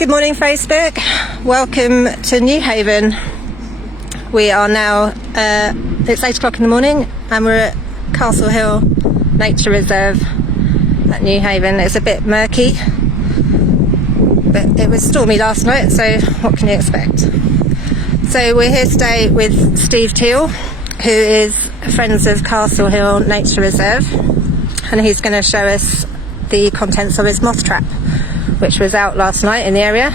Good morning, Facebook. Welcome to New Haven. We are now, it's 8 o'clock in the morning and we're at Castle Hill Nature Reserve at New Haven. It's a bit murky, but it was stormy last night, so what can you expect? So we're here today with Steve Teal, who is Friends of Castle Hill Nature Reserve, and he's going to show us the contents of his moth trap, which was out last night in the area.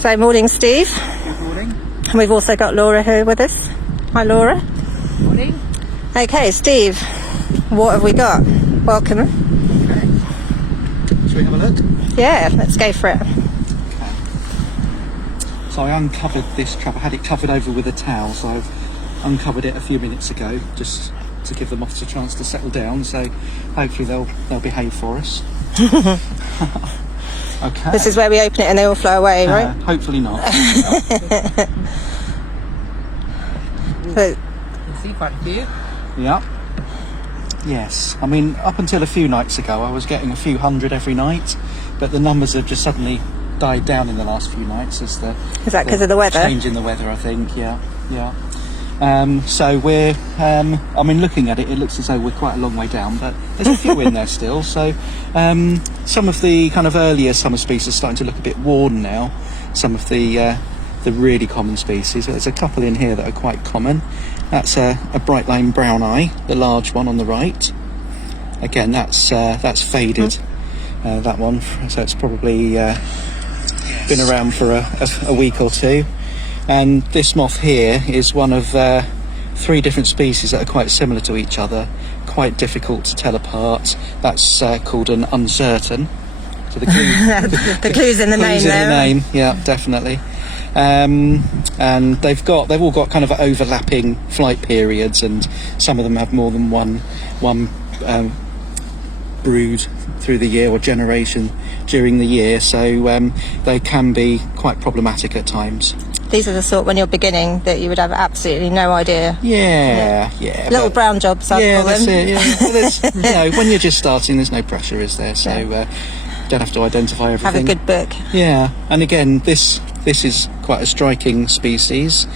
So morning, Steve. Good morning. And we've also got Laura here with us. Hi, Laura. Morning. Okay, Steve, what have we got? Welcome. Okay. Shall we have a look? Yeah, let's go for it. Okay. So I uncovered this trap. I had it covered over with a towel, so I've uncovered it a few minutes ago just to give the moths a chance to settle down, so hopefully they'll behave for us. Okay. This is where we open it and they all fly away, right? Hopefully not. So, You see quite a few. Yeah. Yes. I mean, up until a few nights ago, I was getting a few hundred every night, but the numbers have just suddenly died down in the last few nights as the is that because of the weather? Change in the weather, I think. Yeah. So we're, I mean, looking at it, it looks as though we're quite a long way down, but there's a few in there still. So some of the kind of earlier summer species are starting to look a bit worn now. Some of the really common species. There's a couple in here that are quite common. That's a bright line brown eye, the large one on the right. Again, that's faded. That one, so it's probably been around for a week or two. And this moth here is one of 3 different species that are quite similar to each other, quite difficult to tell apart. That's called an uncertain. So the clue's in the name clue's there. In the name, yeah, definitely. And they've all got kind of overlapping flight periods, and some of them have more than one brood through the year or generation during the year, so they can be quite problematic at times. These are the sort when you're beginning that you would have absolutely no idea. Yeah. Little brown jobs, I'd call that's them. it. Yeah. Well, when you're just starting, there's no pressure, is there? So don't have to identify everything. Have a good book. Yeah, and again, this is quite a striking species.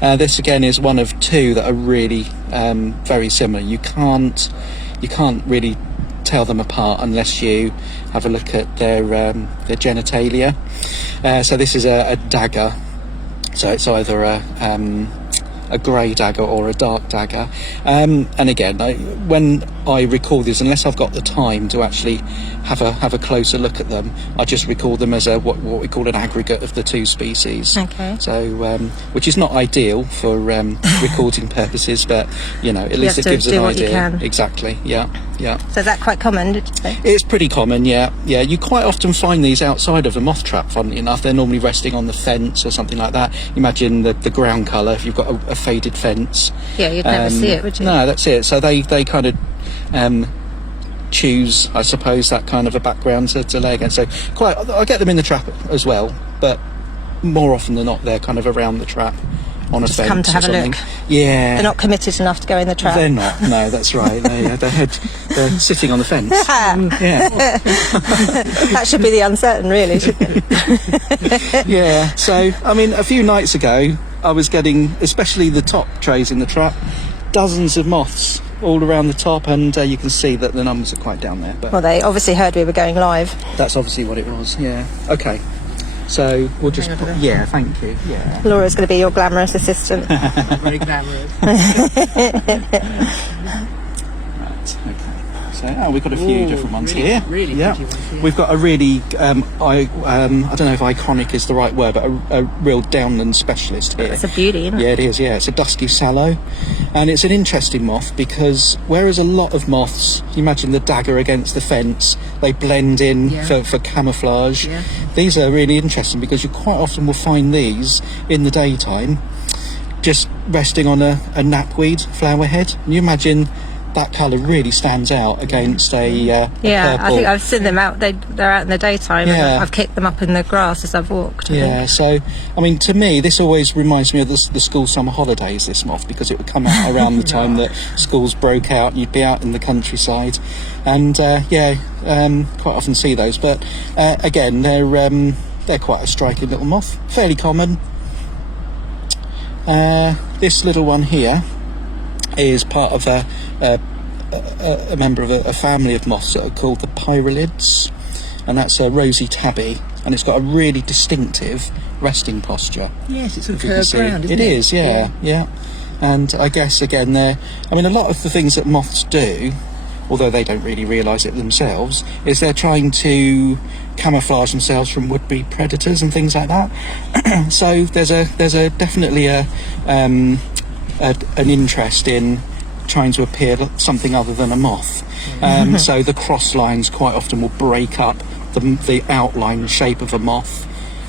This again is one of 2 that are really very similar. You can't really tell them apart unless you have a look at their genitalia. So this is a dagger. So it's either a grey dagger or a dark dagger. And again, when I record these, unless I've got the time to actually have a closer look at them, I just record them as what we call an aggregate of the 2 species. Okay. So, which is not ideal for recording purposes, but at least it gives an idea. You can. Exactly. Yeah. So is that quite common, did you say? It's pretty common, yeah. You quite often find these outside of a moth trap, funnily enough. They're normally resting on the fence or something like that. Imagine the ground colour, if you've got a faded fence. Yeah, you'd never see it, would you? No, that's it. So they kind of choose, I suppose, that kind of a background to lay against. So I get them in the trap as well, but more often than not, they're kind of around the trap. On a just fence come to have a look. Yeah. They're not committed enough to go in the trap. They're not. No, that's right. They're sitting on the fence. Yeah. That should be the uncertain, really, shouldn't it? Yeah. So, I mean, a few nights ago, I was getting, especially the top trays in the trap, dozens of moths all around the top, and you can see that the numbers are quite down there. But Well, they obviously heard we were going live. that's obviously what it was. Yeah. Okay. So we'll just yeah, thank you. Yeah. Laura's going to be your glamorous assistant. Very glamorous. Right, okay. So we've got a few different ones here. Really pretty ones here. We've got a really I don't know if iconic is the right word, but a real downland specialist here. It's a beauty, isn't it? Yeah, it is. Yeah, it's a dusky sallow, and it's an interesting moth because whereas a lot of moths, you imagine the dagger against the fence, they blend in for camouflage. Yeah. These are really interesting because you quite often will find these in the daytime, just resting on a knapweed flower head. And you imagine that colour really stands out against a purple. I think I've seen them out. They're out in the daytime. Yeah. And I've kicked them up in the grass as I've walked. I think. So I mean, to me, this always reminds me of the school summer holidays. This moth, because it would come out around the time that schools broke out, and you'd be out in the countryside, and quite often see those. But again, they're they're quite a striking little moth, fairly common. This little one here is part of a member of a family of moths that are called the Pyrolyds, and that's a rosy tabby, and it's got a really distinctive resting posture. Yes, it's a If you can curved see. round, isn't it? It is, yeah. And I guess again, a lot of the things that moths do, although they don't really realise it themselves, is they're trying to camouflage themselves from would-be predators and things like that. So there's definitely an interest in trying to appear something other than a moth. So the cross lines quite often will break up the outline shape of a moth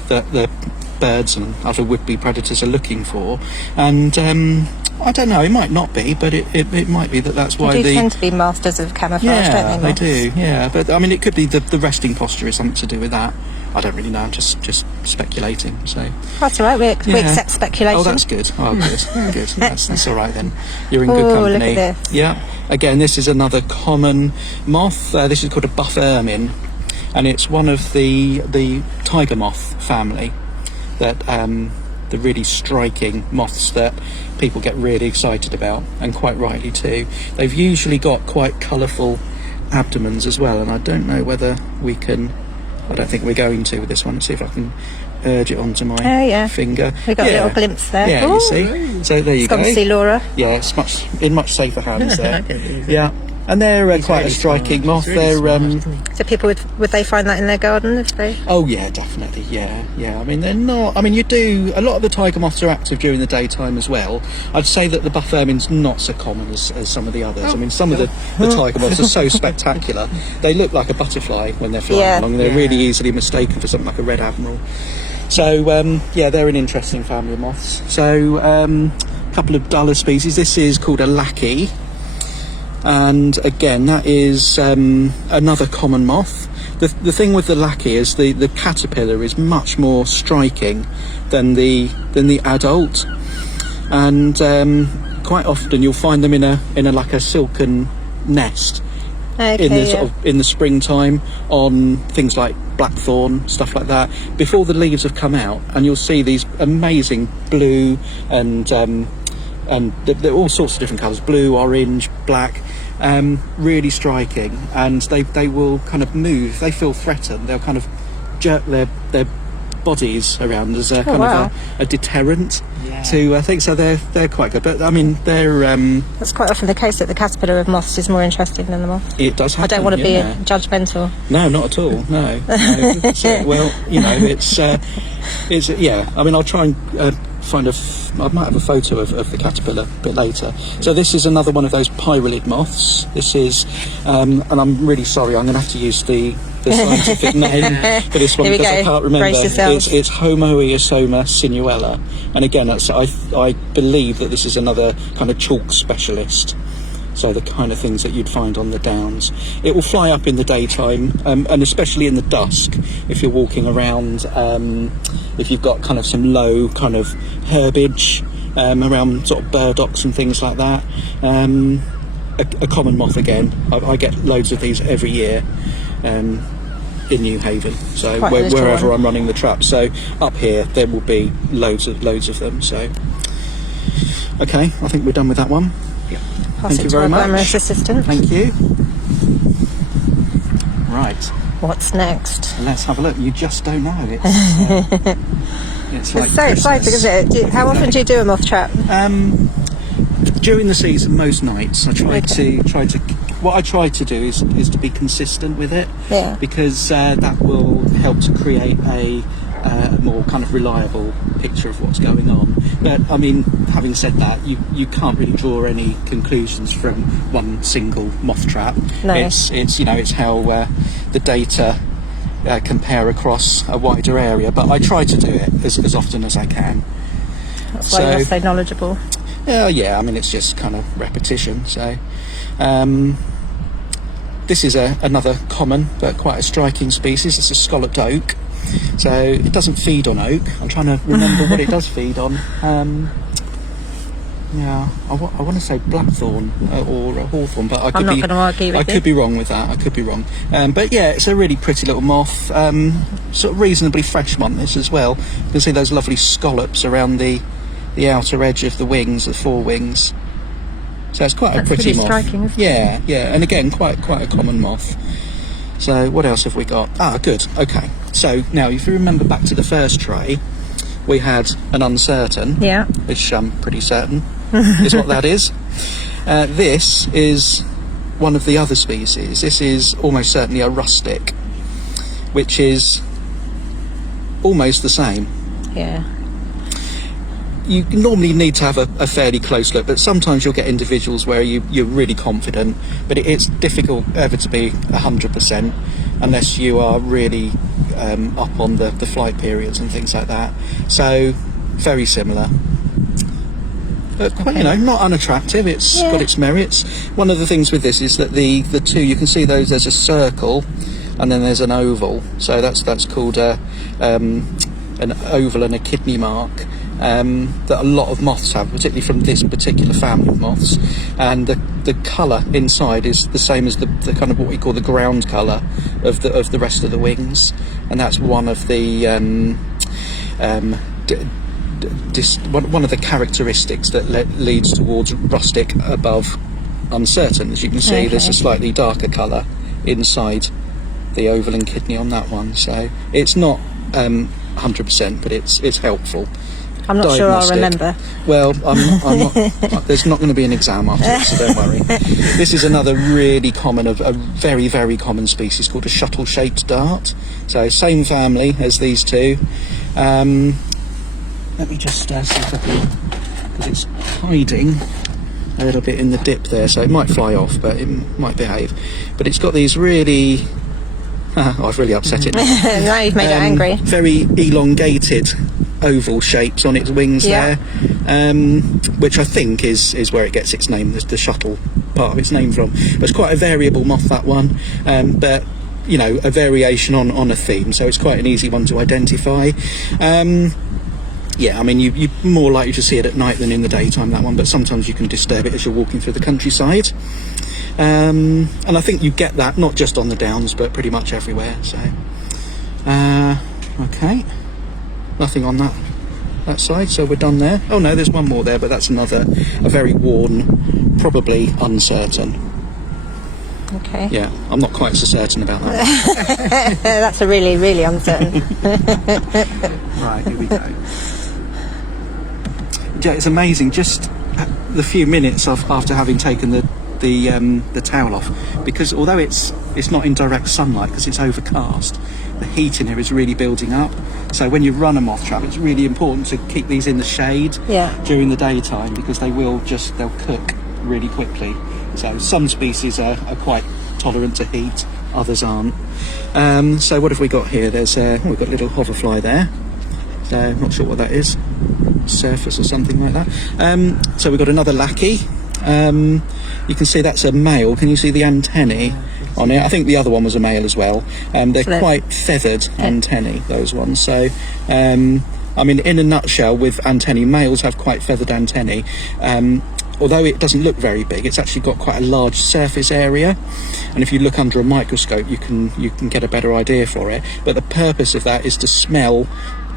that the birds and other would-be predators are looking for. And I don't know, it might not be, but it might be that's why They do tend to be masters of camouflage, don't they? they do, yeah. But I mean, it could be the resting posture is something to do with that. I don't really know. I'm just speculating. So That's all right. We accept speculation. oh, that's good. Oh, good. That's all right then. You're in good Oh, company. look at this. Yeah. Again, this is another common moth. This is called a buff ermine, and it's one of the tiger moth family. That the really striking moths that people get really excited about, and quite rightly too. They've usually got quite colourful abdomens as well, and I don't know whether we can. I don't think we're going to with this one. Let's see if I can urge it onto my finger. We got a little glimpse there. Yeah, Ooh. you see. So there you It's go. gone to see Laura. Yeah, it's in much safer hands I there. don't believe it. Yeah, and they're quite a really striking smart. moth. He's really They're smart, isn't he? So people would they find that in their garden if they? oh yeah, definitely, yeah. I mean, they're not. I mean, you do. A lot of the tiger moths are active during the daytime as well. I'd say that the buff ermine's not so common as some of the others. I mean, some of the tiger moths are so spectacular. They look like a butterfly when they're flying Yeah. along. They're really easily mistaken for something like a red admiral. So they're an interesting family of moths. So a couple of duller species. This is called a Lackey. And again, that is another common moth. The thing with the Lackey is the caterpillar is much more striking than the adult, and quite often you'll find them in a like a silken nest Okay, in the in the springtime on things like blackthorn, stuff like that, before the leaves have come out, and you'll see these amazing blue and they're all sorts of different colours, blue, orange, black, really striking, and they will kind of move. They feel threatened. They'll kind of jerk their bodies around as a kind wow. of a deterrent to things. So they're quite good. But I mean, they're That's quite often the case that the caterpillar of moths is more interesting than the moth. it does I happen. don't want to yeah. be judgmental. No, not at all. No. Well, it's yeah. I mean, I'll try and find I might have a photo of the caterpillar a bit later. So this is another one of those Pyrolytic Moths. This is, and I'm really sorry, I'm going to have to use the scientific name for this one Here we because I go. can't remember. Brace yourselves. It's Homoeosoma sinuella, and again, I believe that this is another kind of chalk specialist. So the kind of things that you'd find on the downs. It will fly up in the daytime, and especially in the dusk if you're walking around, if you've got kind of some low kind of herbage around sort of burdocks and things like that. A common moth again. I get loads of these every year in New Haven, so Quite a little wherever one. I'm running the trap. So up here there will be loads of them. So okay, I think we're done with that one. Pass Thank it you to very our much. glamorous assistant. Thank you. Right, What's next? let's have a look. You just don't know. It's like It's so exciting, Christmas. isn't it? How often do you do a moth trap? During the season, most nights, I try to. What I try to do is to be consistent with it. Yeah. Because that will help to create a more kind of reliable picture of what's going on. But I mean, having said that, you can't really draw any conclusions from one single moth trap. No. It's how the data compare across a wider area. But I try to do it as often as I can. That's why you're so knowledgeable. Yeah. I mean, it's just kind of repetition. So. This is another common but quite a striking species. It's a Scalloped Oak. So it doesn't feed on oak. I'm trying to remember what it does feed on. I want to say blackthorn or hawthorn, but I'm not going to argue with I could be wrong with that. I could be wrong. But yeah, it's a really pretty little moth. sort of reasonably fresh one, this as well. You can see those lovely scallops around the outer edge of the wings, the forewings. So it's quite That's a pretty pretty moth. striking, isn't it? Yeah, yeah, and again, quite a common moth. So what else have we got? Ah, good. Okay. So now, if you remember back to the first tray, we had an uncertain, Yeah. which I'm pretty certain is what that is. This is one of the other species. This is almost certainly a rustic, which is almost the same. Yeah. You normally need to have a fairly close look, but sometimes you'll get individuals where you're really confident, but it's difficult ever to be 100% unless you are really up on the flight periods and things like that. So very similar, but quite, not unattractive. It's got its merits. One of the things with this is that the two, you can see those, there's a circle and then there's an oval, so that's called an oval and a kidney mark. That a lot of moths have, particularly from this particular family of moths, and the colour inside is the same as the kind of what we call the ground colour of the rest of the wings, and that's one of the one of the characteristics that leads towards rustic above uncertain. As you can see, there's a slightly darker colour inside the oval and kidney on that one, so it's not 100%, but it's helpful. I'm not sure I'll Diagnostic. remember. Well, I'm not, there's not going to be an exam after this, so don't worry. This is another really common, a very, very common species called a shuttle-shaped dart. So same family as these two. Let me just see if I can, because it's hiding a little bit in the dip there, so it might fly off, but it might behave. But it's got these really... I've really upset it. Now you've made it angry. Very elongated oval shapes on its wings there, which I think is where it gets its name, the shuttle part of its name from. But it's quite a variable moth, that one, but a variation on a theme, so it's quite an easy one to identify. Yeah, I mean, you're more likely to see it at night than in the daytime, that one, but sometimes you can disturb it as you're walking through the countryside. And I think you get that not just on the downs, but pretty much everywhere. So, okay, nothing on that side, so we're done there. Oh no, there's one more there, but that's a very worn, probably uncertain. Okay. Yeah, I'm not quite so certain about that. That's a really, really uncertain. Right, here we go. Yeah, it's amazing. Just the few minutes after having taken the towel off, because although it's not in direct sunlight because it's overcast, the heat in here is really building up. So when you run a moth trap, it's really important to keep these in the shade during the daytime, because they'll cook really quickly. So some species are quite tolerant to heat, others aren't. So what have we got here? We've got a little hoverfly there. So I'm not sure what that is, surface or something like that. So we've got another Lackey. You can see that's a male. Can you see the antennae on it? I think the other one was a male as well. They're quite feathered antennae, those ones. So, I mean, in a nutshell, with antennae, males have quite feathered antennae. Although it doesn't look very big, it's actually got quite a large surface area, and if you look under a microscope, you can get a better idea for it. But the purpose of that is to smell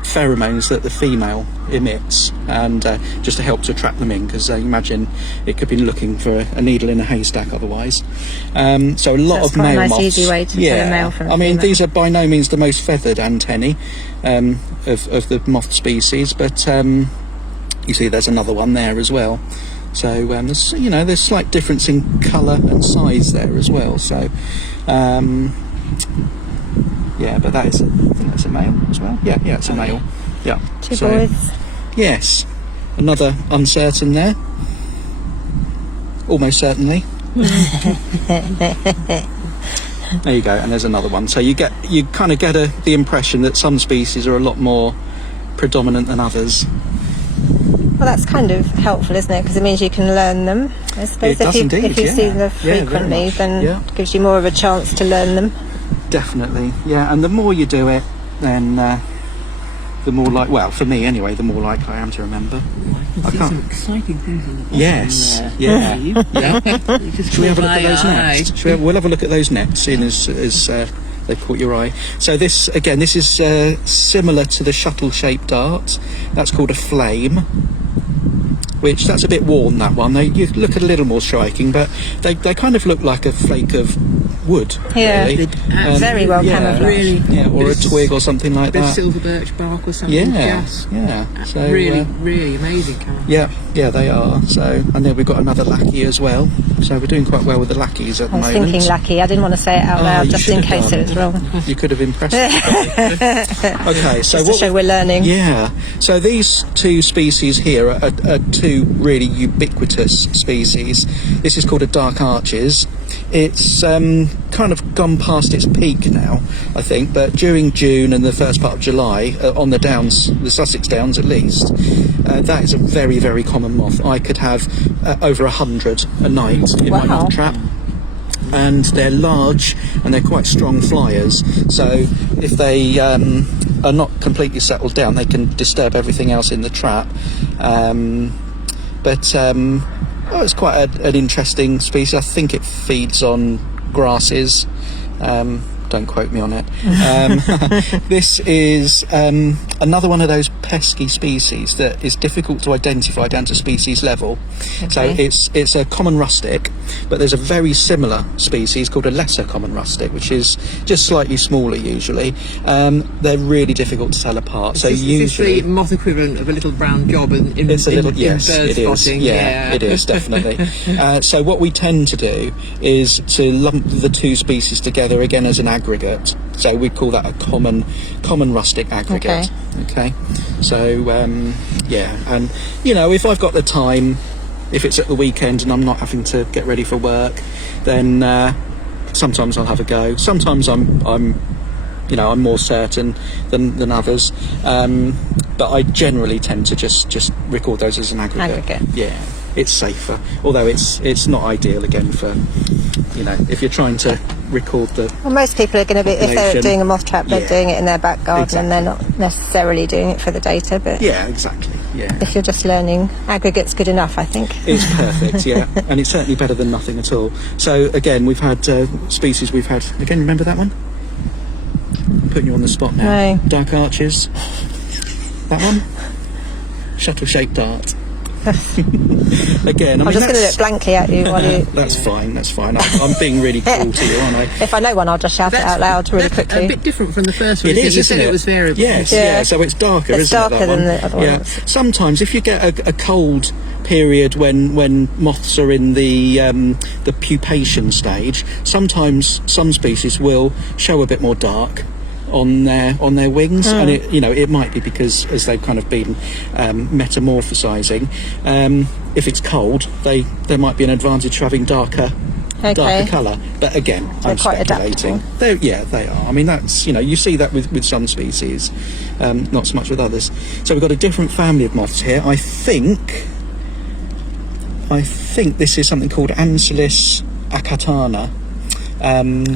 pheromones that the female emits, and just to help to attract them in, because imagine it could be looking for a needle in a haystack otherwise. So a lot of quite male a nice, moths, easy way to tell a male from a I mean, female. these are by no means the most feathered antennae of the moth species, but you see there's another one there as well. So there's slight difference in colour and size there as well. So yeah, but I think that's a male as well. Yeah, it's a male. Yeah. Two boys. Yes, another uncertain there. Almost certainly. There you go, and there's another one. So you kind of get the impression that some species are a lot more predominant than others. Well, that's kind of helpful, isn't it? Because it means you can learn them. I suppose It does indeed, if you see them very frequently, much. then Yeah. it gives you more of a chance to learn them. Definitely, yeah. And the more you do it, then the more for me anyway, the more likely I am to remember. I See can't. some exciting things on the bottom. Yes, there. yeah. You Yeah. just Shall we have a look at those fly next? high. We'll have a look at those next, seeing as they've caught your eye. So this is similar to the shuttle-shaped dart. That's called a flame, which that's a bit worn, that one. You look a little more striking, but they kind of look like a flake of wood. Yeah, really. very well camouflaged. Really, Yeah, or a twig or something like bit of that. silver birch bark or something. Yeah, Yes. yeah. So Really amazing camouflage. yeah, they are. So, and then we've got another Lackey as well. So we're doing quite well with the Lackeys at the I was moment. thinking Lackey. I didn't want to say it out Oh, loud you just should in have case done. it was wrong. You could have impressed me. Okay, so Just to show we're learning. Yeah, so these two species here are two really ubiquitous species. This is called a dark arches. It's kind of gone past its peak now, I think, but during June and the first part of July, on the downs, the Sussex Downs at least, that is a very, very common moth. I could have over 100 a night in my Wow. moth trap. And they're large and they're quite strong flyers, so if they are not completely settled down, they can disturb everything else in the trap. It's quite an interesting species. I think it feeds on grasses. Don't quote me on it. This is another one of those pesky species that is difficult to identify down to species level. So Okay. it's a common rustic, but there's a very similar species called a lesser common rustic, which is just slightly smaller usually. They're really difficult to tell apart. So Is usually this the moth equivalent of a little brown job in it's a little, in yes, bird it is. spotting? Yeah, it is definitely. So what we tend to do is to lump the two species together again as an aggregate. So we call that a common rustic aggregate. Okay. So and if I've got the time, if it's at the weekend and I'm not having to get ready for work, then sometimes I'll have a go. Sometimes I'm more certain than others. But I generally tend to just record those as an aggregate. Yeah, it's safer. Although it's not ideal again for, if you're trying to record the... Well, most people are going to be, if they're population. doing a moth trap, they're Yeah. doing it in their back garden Exactly. and they're not necessarily doing it for the data, but Yeah, exactly, yeah. if you're just learning, aggregate's good enough, I think. It's perfect, yeah. And it's certainly better than nothing at all. So, again, we've had species we've had... Again, remember that one? I'm putting you on the spot now. No. Dark arches. That one? Shuttle-shaped dart. Again, I'm just going to look blankly at you while you... That's fine. I'm being really cruel to you, aren't I? If I know one, I'll just shout it out loud really That's quickly. a bit different from the first one. It is, You isn't said it? it was variable. Yes, Yeah. yeah. So it's darker, It's isn't darker it? That than one? the other Yeah. ones. Sometimes, if you get a cold period when moths are in the pupation stage, sometimes some species will show a bit more dark on their wings, and it might be because as they've kind of been metamorphosizing, if it's cold, there might be an advantage for having darker colour. But again, I'm quite speculating. They are. I mean, that's you see that with some species, not so much with others. So we've got a different family of moths here. I think this is something called Ancillas Akatana.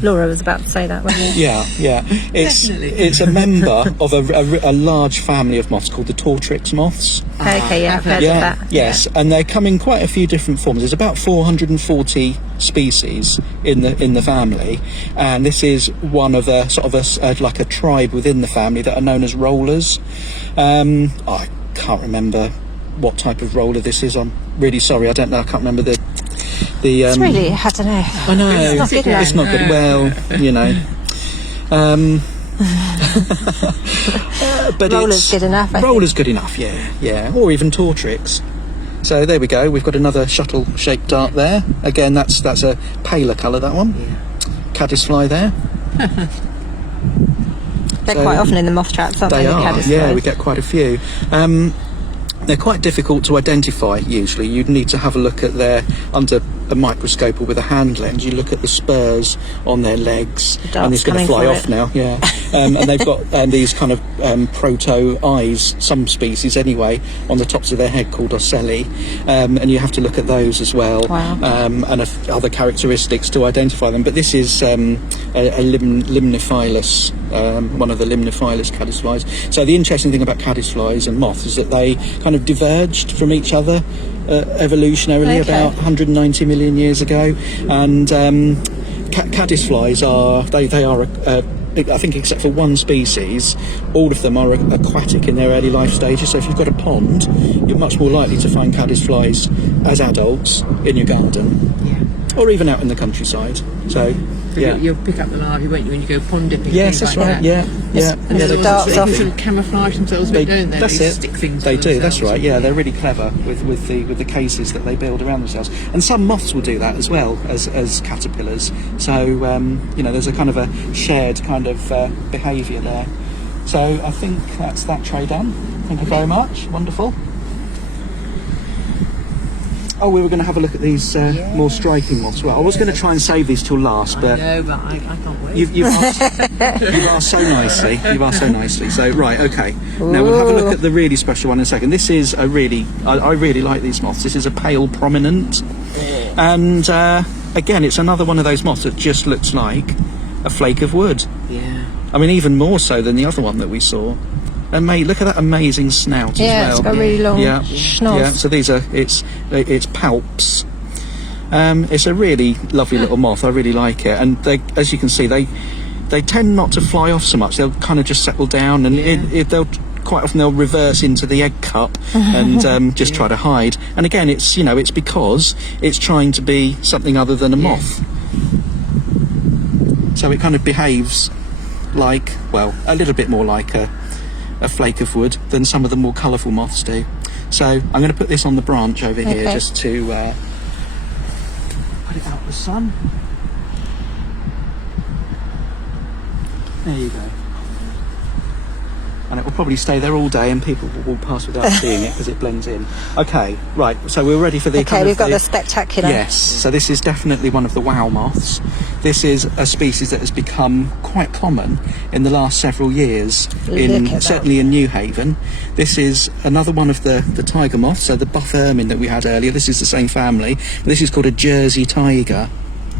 Laura was about to say that, wasn't she? Yeah. It's a member of a large family of moths called the Tortrix Moths. Okay, yeah, I've heard of Yeah, that. yes, and they come in quite a few different forms. There's about 440 species in the family, and this is one of a sort of like a tribe within the family that are known as rollers. I can't remember what type of roller this is. I'm really sorry. I don't know. I can't remember the. It's really, I don't know. I know It's not good enough. it's not good. Well, but Roller's good enough, I think. Roller's good enough, yeah, or even Tortrix. So there we go. We've got another shuttle-shaped dart there. Again, that's a paler colour. That one. Caddisfly there. They're quite often in the moth traps, aren't they? They the are. caddisflies? Yeah, we get quite a few. They're quite difficult to identify usually. You'd need to have a look at their under a microscope or with a hand lens. You look at the spurs on their legs, and it's going to fly off now. Yeah, and they've got these kind of proto eyes, some species anyway, on the tops of their head called ocelli, and you have to look at those as well. Wow. And other characteristics to identify them. But this is a limnophilus, one of the limnophilus caddisflies. So the interesting thing about caddisflies and moths is that they kind of diverged from each other evolutionarily about 190 million years ago, and caddisflies are I think except for one species, all of them are aquatic in their early life stages. So if you've got a pond, you're much more likely to find caddisflies as adults in your garden, or even out in the countryside. So yeah, you'll pick up the larvae, won't you, when you go pond dipping? yes, that's like right. That. Yeah. And They darts off. sort of camouflage themselves a bit, don't they? That's They it. stick things They to do. That's themselves. right. Yeah, they're really clever with the cases that they build around themselves. And some moths will do that as well as caterpillars. So there's a kind of a shared kind of behaviour there. So I think that's that tray done. Thank you very much. Wonderful. Oh, we were going to have a look at these more striking moths. Well, I was going to try and save these till last, but No, but I can't wait. you've asked so nicely. You've asked so nicely. So right, okay. Now we'll have a look at the really special one in a second. This is a really, I really like these moths. This is a pale prominent, and again, it's another one of those moths that just looks like a flake of wood. Yeah. I mean, even more so than the other one that we saw. And mate, look at that amazing snout as well. Yeah, it's got really long schnoz. Yeah, so these are it's palps. It's a really lovely little moth. I really like it, and they, as you can see, they tend not to fly off so much. They'll kind of just settle down, and they'll quite often they'll reverse into the egg cup and just try to hide. And again, it's because it's trying to be something other than a moth. So it kind of behaves like, well, a little bit more like a flake of wood than some of the more colourful moths do. So I'm going to put this on the branch over here just to put it out the sun. There you go. And it will probably stay there all day, and people will walk past without seeing it because it blends in. Okay, right. So we're ready for the. Okay, we've got the spectacular. Yes. So this is definitely one of the wow moths. This is a species that has become quite common in the last several years, certainly in New Haven. This is another one of the tiger moths. So the buff ermine that we had earlier. This is the same family. This is called a Jersey tiger.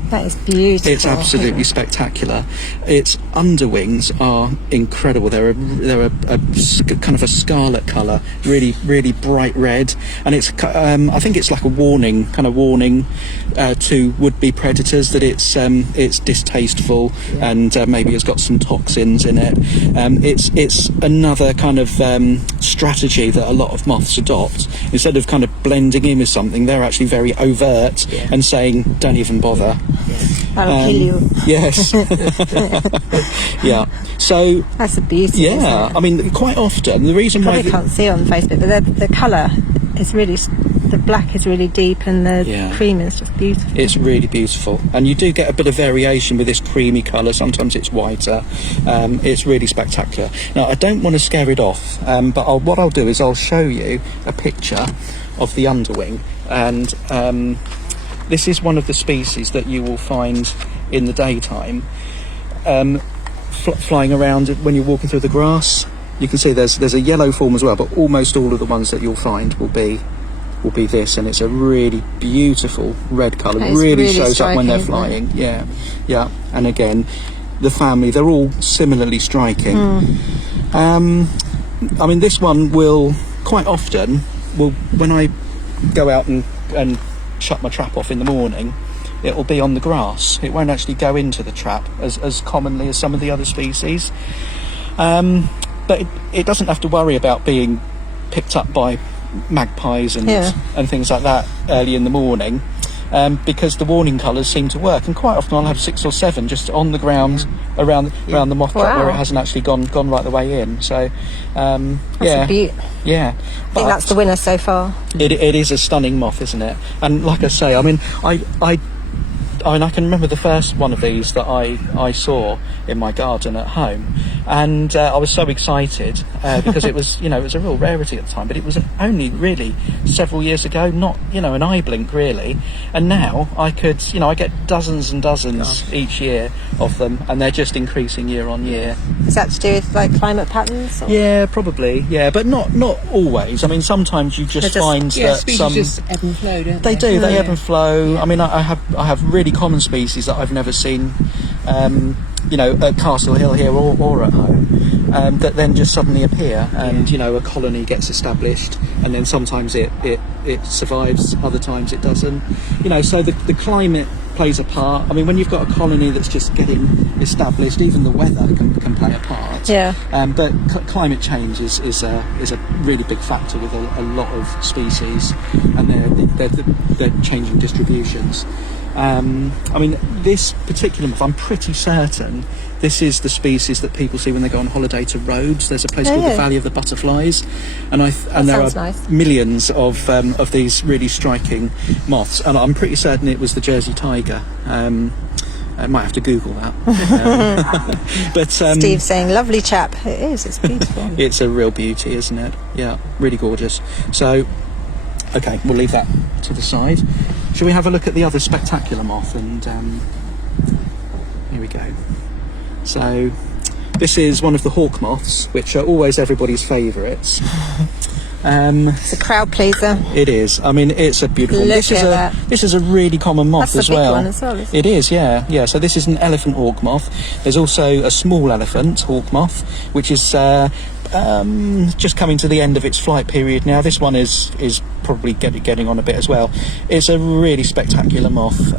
That is beautiful. It's absolutely spectacular. Its underwings are incredible. They're a kind of a scarlet colour, really, really bright red, and it's I think it's like a warning to would-be predators that it's distasteful and maybe it's got some toxins in it. It's another kind of strategy that a lot of moths adopt. Instead of kind of blending in with something, they're actually very overt and saying, "Don't even bother." I'll kill you. Yes. Yeah. So that's a beauty. Yeah. I mean, quite often the reason why you can't see it on Facebook, but the colour is really, the black is really deep, and the cream is just beautiful. It's really beautiful, and you do get a bit of variation with this creamy colour. Sometimes it's whiter. It's really spectacular. Now, I don't want to scare it off, but what I'll do is I'll show you a picture of the underwing, and this is one of the species that you will find in the daytime, flying around when you're walking through the grass. You can see there's a yellow form as well, but almost all of the ones that you'll find will be this, and it's a really beautiful red colour. Really shows up when they're flying. Yeah. And again, the family, they're all similarly striking. I mean, this one will quite often, when I go out and shut my trap off in the morning, it will be on the grass. It won't actually go into the trap as commonly as some of the other species. But it doesn't have to worry about being picked up by magpies and things like that early in the morning, because the warning colours seem to work. And quite often I'll have 6 or 7 just on the ground around the moth trap where it hasn't actually gone right the way in. So that's a beaut. Yeah, I think that's the winner so far. It is a stunning moth, isn't it? And like I say, I mean, I can remember the first one of these that I saw in my garden at home, and I was so excited because it was a real rarity at the time, but it was only really several years ago, not an eye blink really, and now I get dozens and dozens each year of them, and they're just increasing year on year. Is that to do with like climate patterns? Or? Yeah, probably. Yeah, but not always. I mean, sometimes you just find that some just ebb and flow, don't they? They do. They ebb and flow. I mean, I have really common species that I've never seen, at Castle Hill here or at home, that then just suddenly appear, and a colony gets established, and then sometimes it survives, other times it doesn't. So the climate plays a part. I mean, when you've got a colony that's just getting established, even the weather can play a part. Yeah. But climate change is a really big factor with a lot of species, and they're changing distributions. I mean, this particular moth, I'm pretty certain this is the species that people see when they go on holiday to Rhodes. There's a place called the Valley of the Butterflies, and there are nice. millions of these really striking moths, and I'm pretty certain it was the Jersey tiger. I might have to Google that. But Steve's saying, lovely chap. It is, it's beautiful. It's a real beauty, isn't it? Yeah, really gorgeous. So, okay, we'll leave that to the side. Shall we have a look at the other spectacular moth? And here we go. So, this is one of the hawk moths, which are always everybody's favourites. It's a crowd pleaser. It is. I mean, it's a beautiful. Look This at is a really common moth That's as a big well. one as well, isn't It is, yeah. So this is an elephant hawk moth. There's also a small elephant hawk moth, which is just coming to the end of its flight period now. This one is probably getting on a bit as well. It's a really spectacular moth.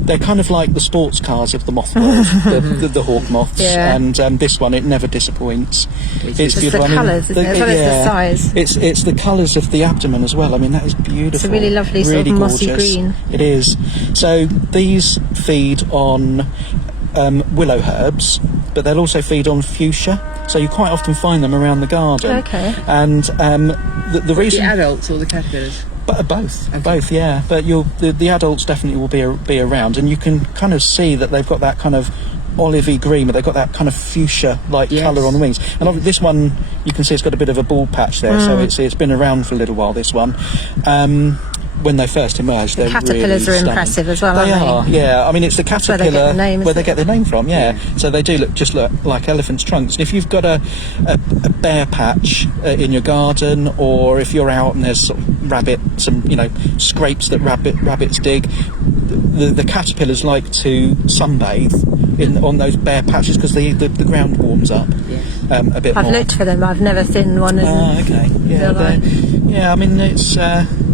They're kind of like the sports cars of the moth world, the hawk moths. Yeah. And this one, it never disappoints. It's beautiful. the colours, isn't it? As well as the size. It's the colours of the abdomen as well. I mean, that is beautiful. It's a really lovely sort of mossy green. It is. So these feed on willow herbs, but they'll also feed on fuchsia. So you quite often find them around the garden. Okay. And the reason... The adults or the caterpillars? Both, Okay. both, yeah. But the adults definitely will be around, and you can kind of see that they've got that kind of olivey green, but they've got that kind of fuchsia-like colour on the wings. And this one, you can see it's got a bit of a bald patch there, so it's been around for a little while, this one. When they first emerged, they're caterpillars really are stunning. impressive as well, They aren't they? are, yeah. I mean, it's the caterpillar where they get the name, where they isn't get their name from, yeah. So they do look like elephants' trunks. And if you've got a bare patch in your garden, or if you're out and there's sort of some scrapes that rabbits dig, the caterpillars like to sunbathe on those bare patches because the ground warms up a bit more. I've looked for them, I've never seen one. Okay. Yeah, yeah. I mean, it's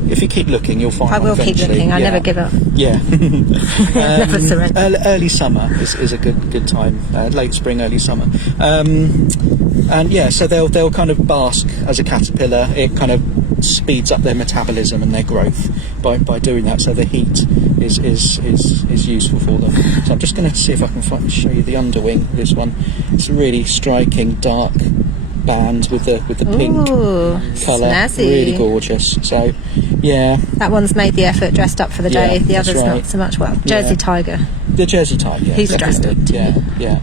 if you keep looking, you'll find. I will keep looking. I never give up. Yeah. Never surrender. Early summer is a good time. Late spring, early summer. And yeah, so they'll kind of bask as a caterpillar. It kind of speeds up their metabolism and their growth by doing that. So the heat is useful for them. So I'm just going to see if I can show you the underwing. This one, it's a really striking dark band with the pink colour, snazzy. really gorgeous. So yeah, That one's made the effort, dressed up for the day. The that's others right. not so much. Well, Jersey Tiger. The Jersey tiger, He's dressed definitely. up. Yeah.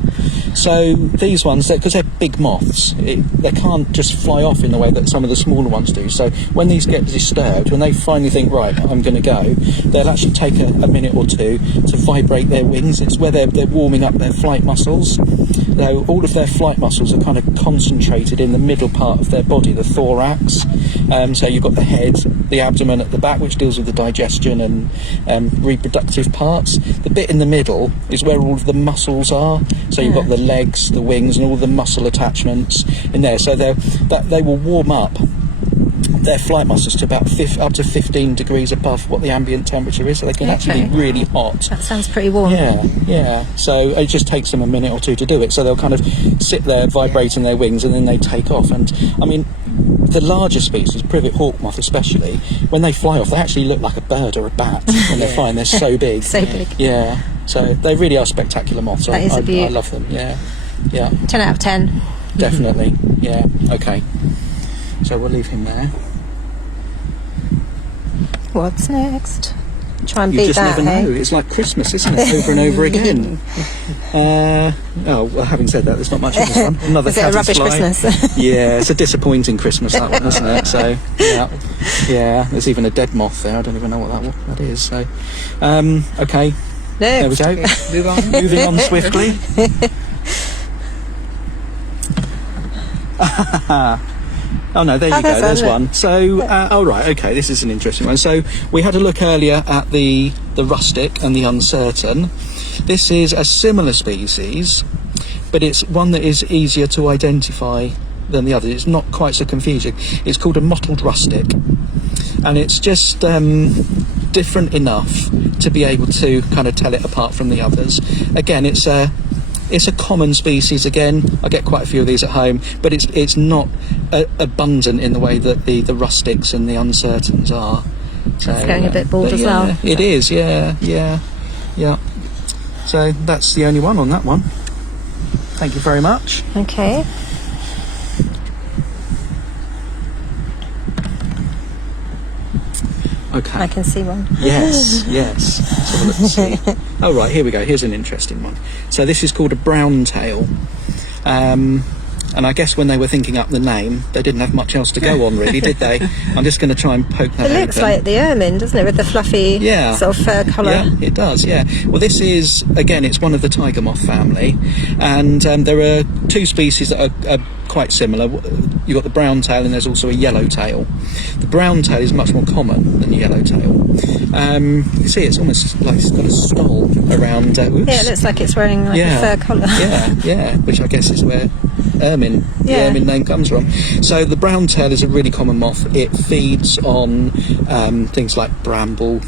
So these ones, because they're big moths, they can't just fly off in the way that some of the smaller ones do. So when these get disturbed, when they finally think, right, I'm going to go, they'll actually take a minute or two to vibrate their wings. It's where they're warming up their flight muscles. So all of their flight muscles are kind of concentrated in the middle part of their body, the thorax. So you've got the head, the abdomen at the back, which deals with the digestion and reproductive parts. The bit in the middle is where all of the muscles are. So you've got the legs, the wings, and all the muscle attachments in there. So they will warm up their flight muscles to about up to 15 degrees above what the ambient temperature is, so they can actually be really hot. That sounds pretty warm. Yeah. So it just takes them a minute or two to do it. So they'll kind of sit there vibrating their wings, and then they take off. And I mean, the larger species, privet hawk moth especially, when they fly off, they actually look like a bird or a bat when they're flying. They're so big. So big. Yeah. So they really are spectacular moths. That is a beaut. I love them. Yeah. 10 out of 10. Definitely. Yeah. Okay. So we'll leave him there. What's next? Try and You beat just that, never hey? know. It's like Christmas, isn't it? Over and over again. Well, having said that, there's not much in this one. Another Is it a rubbish caddisfly. Christmas? Yeah, it's a disappointing Christmas, that one, isn't it? So, yeah. There's even a dead moth there. I don't even know what that is. So, okay. There we go. Move on. Moving on swiftly. Oh no, there you go, there's one. So, right, okay, this is an interesting one. So, we had a look earlier at the rustic and the uncertain. This is a similar species, but it's one that is easier to identify than the other. It's not quite so confusing. It's called a mottled rustic, and it's just different enough to be able to kind of tell it apart from the others. Again, it's a common species. Again, I get quite a few of these at home, but it's not abundant in the way that the rustics and the uncertains are. So, It's going a bit bald as well. It is, yeah. So that's the only one on that one. Thank you very much. Okay. Okay. I can see one. Yes. Let's have a look and see. Oh, right, here we go. Here's an interesting one. So this is called a brown tail. And I guess when they were thinking up the name, they didn't have much else to go on, really, did they? I'm just going to try and poke that It looks open. like the ermine, doesn't it, with the fluffy sort of fur collar? Yeah, it does, yeah. Well, this is, again, it's one of the tiger moth family, and there are two species that are quite similar. You've got the brown tail, and there's also a yellow tail. The brown tail is much more common than the yellow tail. You see, it's almost like it's got a stole around. Yeah, it looks like it's wearing like a fur collar. yeah, which I guess is where ermine, the ermine name comes from. So the brown tail is a really common moth. It feeds on things like bramble,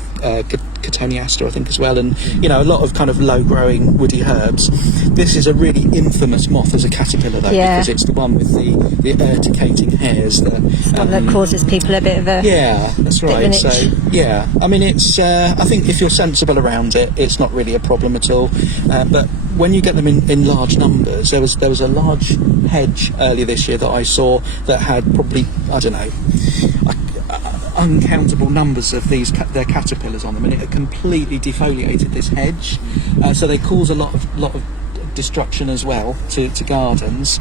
Cotoneaster, I think, as well, and a lot of kind of low-growing woody herbs. This is a really infamous moth as a caterpillar, though, because it's the one with the urticating hairs. One that causes people a bit of a that's right. So I mean, it's I think if you're sensible around it, it's not really a problem at all. But when you get them in large numbers, there was a large hedge earlier this year that I saw that had probably, I don't know, uncountable numbers of their caterpillars on them, and it had completely defoliated this hedge. So they cause a lot of destruction as well to gardens.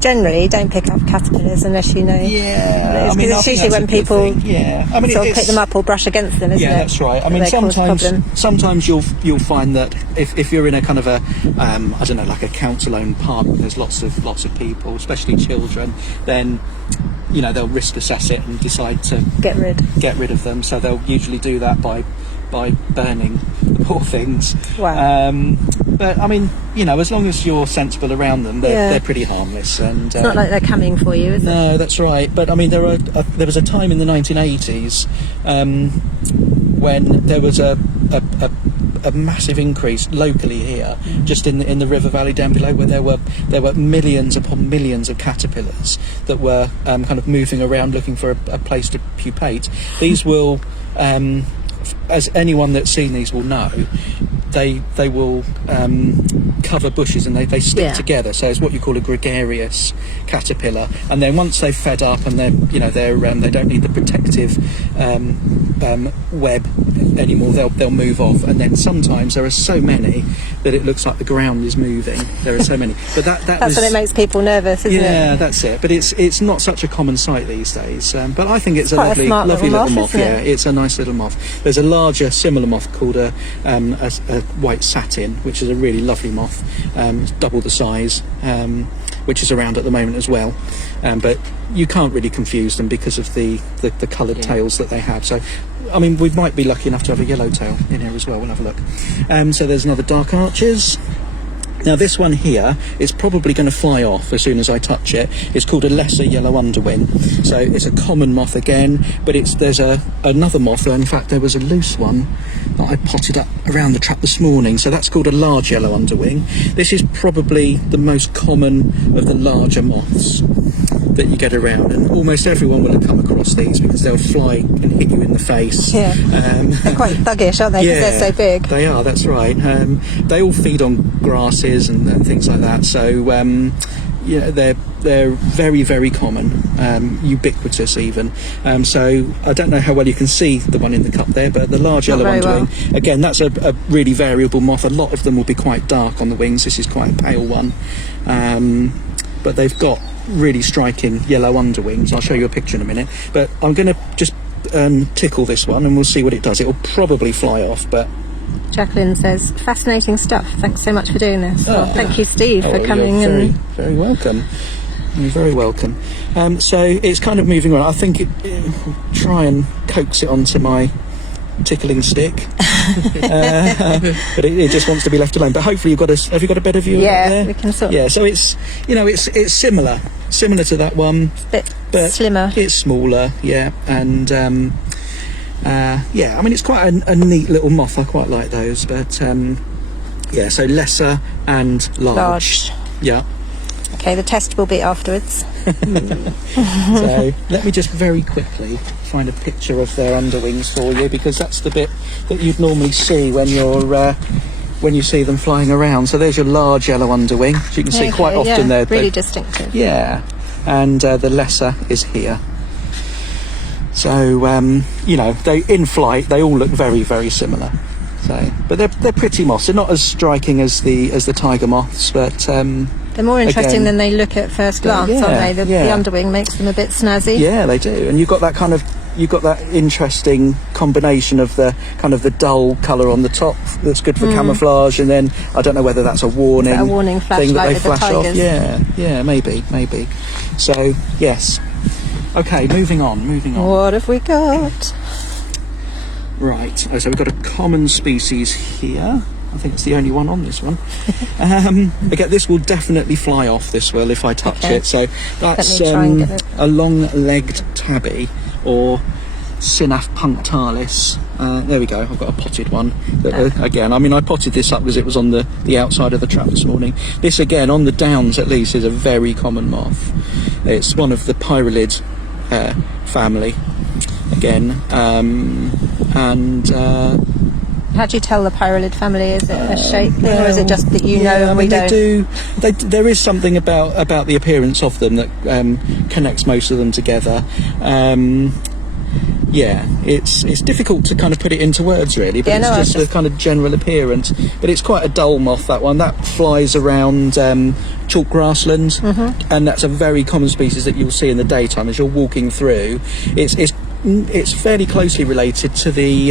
Generally, don't pick up caterpillars unless you know. Yeah, I mean, it's usually when people I mean, sort of pick them up or brush against them, isn't it? Yeah, that's right. I mean, sometimes you'll find that if you're in a kind of a I don't know, like a council-owned park where there's lots of people, especially children, then they'll risk assess it and decide to get rid of them. So they'll usually do that by burning the poor things. Wow. But I mean, as long as you're sensible around them, they're pretty harmless. And it's not like they're coming for you, is it? No, that's right. But I mean, there was a time in the 1980s when there was a massive increase locally here, just in the river valley down below, where there were millions upon millions of caterpillars that were kind of moving around looking for a place to pupate. These will, as anyone that's seen these will know, they will cover bushes, and they stick together. So it's what you call a gregarious caterpillar. And then once they've fed up and they don't need the protective web anymore, they'll move off. And then sometimes there are so many that it looks like the ground is moving. There are so many. But that's when it makes people nervous, isn't it? Yeah, that's it. But it's not such a common sight these days. But I think it's a lovely little moth. Yeah, it's a nice little moth. There's a larger similar moth called a white satin, which is a really lovely moth, double the size, which is around at the moment as well. But you can't really confuse them because of the coloured tails that they have. So, I mean, we might be lucky enough to have a yellow tail in here as well. We'll have a look. So there's another dark arches. Now this one here is probably going to fly off as soon as I touch it. It's called a lesser yellow underwing. So it's a common moth again, but there's another moth. In fact, there was a loose one that I potted up around the trap this morning. So that's called a large yellow underwing. This is probably the most common of the larger moths that you get around, and almost everyone will have come across these because they'll fly and hit you in the face. Yeah, they're quite thuggish, aren't they? Because they're so big. They are, that's right. They all feed on grasses and things like that. So they're very, very common, ubiquitous even. So I don't know how well you can see the one in the cup there, but the large yellow underwing, again, that's a really variable moth. A lot of them will be quite dark on the wings. This is quite a pale one, but they've got really striking yellow underwings. I'll show you a picture in a minute, but I'm going to just tickle this one and we'll see what it does. It will probably fly off, but Jacqueline says, fascinating stuff. Thanks so much for doing this. Thank you, Steve, for coming. You're very welcome. You're very welcome. So it's kind of moving around. I think try and coax it onto my tickling stick, but it just wants to be left alone. But hopefully have you got a better view? Yeah, we can sort. Yeah, so it's it's similar to that one, but slimmer. It's smaller, yeah, and yeah, I mean, it's quite a neat little moth. I quite like those, but yeah, so lesser and large. Yeah. Okay, the test will be afterwards. So let me just very quickly find a picture of their underwings for you, because that's the bit that you'd normally see when you're when you see them flying around. So there's your large yellow underwing. As you can see, quite often they're really distinctive. Yeah, and the lesser is here. So you know, they in flight they all look very, very similar. So, but they're pretty moths. They're not as striking as the tiger moths, but they're more interesting than they look at first glance, aren't they? The underwing makes them a bit snazzy. Yeah, they do. And you've got that interesting combination of the kind of the dull colour on the top that's good for camouflage, and then I don't know whether that's a warning flash thing that they with flash the off. tigers. Yeah, maybe. So yes. Okay, moving on. What have we got? Right, so we've got a common species here. I think it's the only one on this one. Again, this will definitely fly off, this will, if I touch it. So that's a long-legged tabby, or Synaph punctalis. There we go, I've got a potted one. Again, I mean, I potted this up because it was on the outside of the trap this morning. This, again, on the downs at least, is a very common moth. It's one of the Pyrolid family. Again, and how do you tell the Pyrolid family? Is it a shape thing, or is it just that you know and we don't? There is something about the appearance of them that connects most of them together. Yeah, it's difficult to kind of put it into words, really, but it's just a kind of general appearance. But it's quite a dull moth, that one. That flies around chalk grasslands, and that's a very common species that you'll see in the daytime as you're walking through. It's fairly closely related to the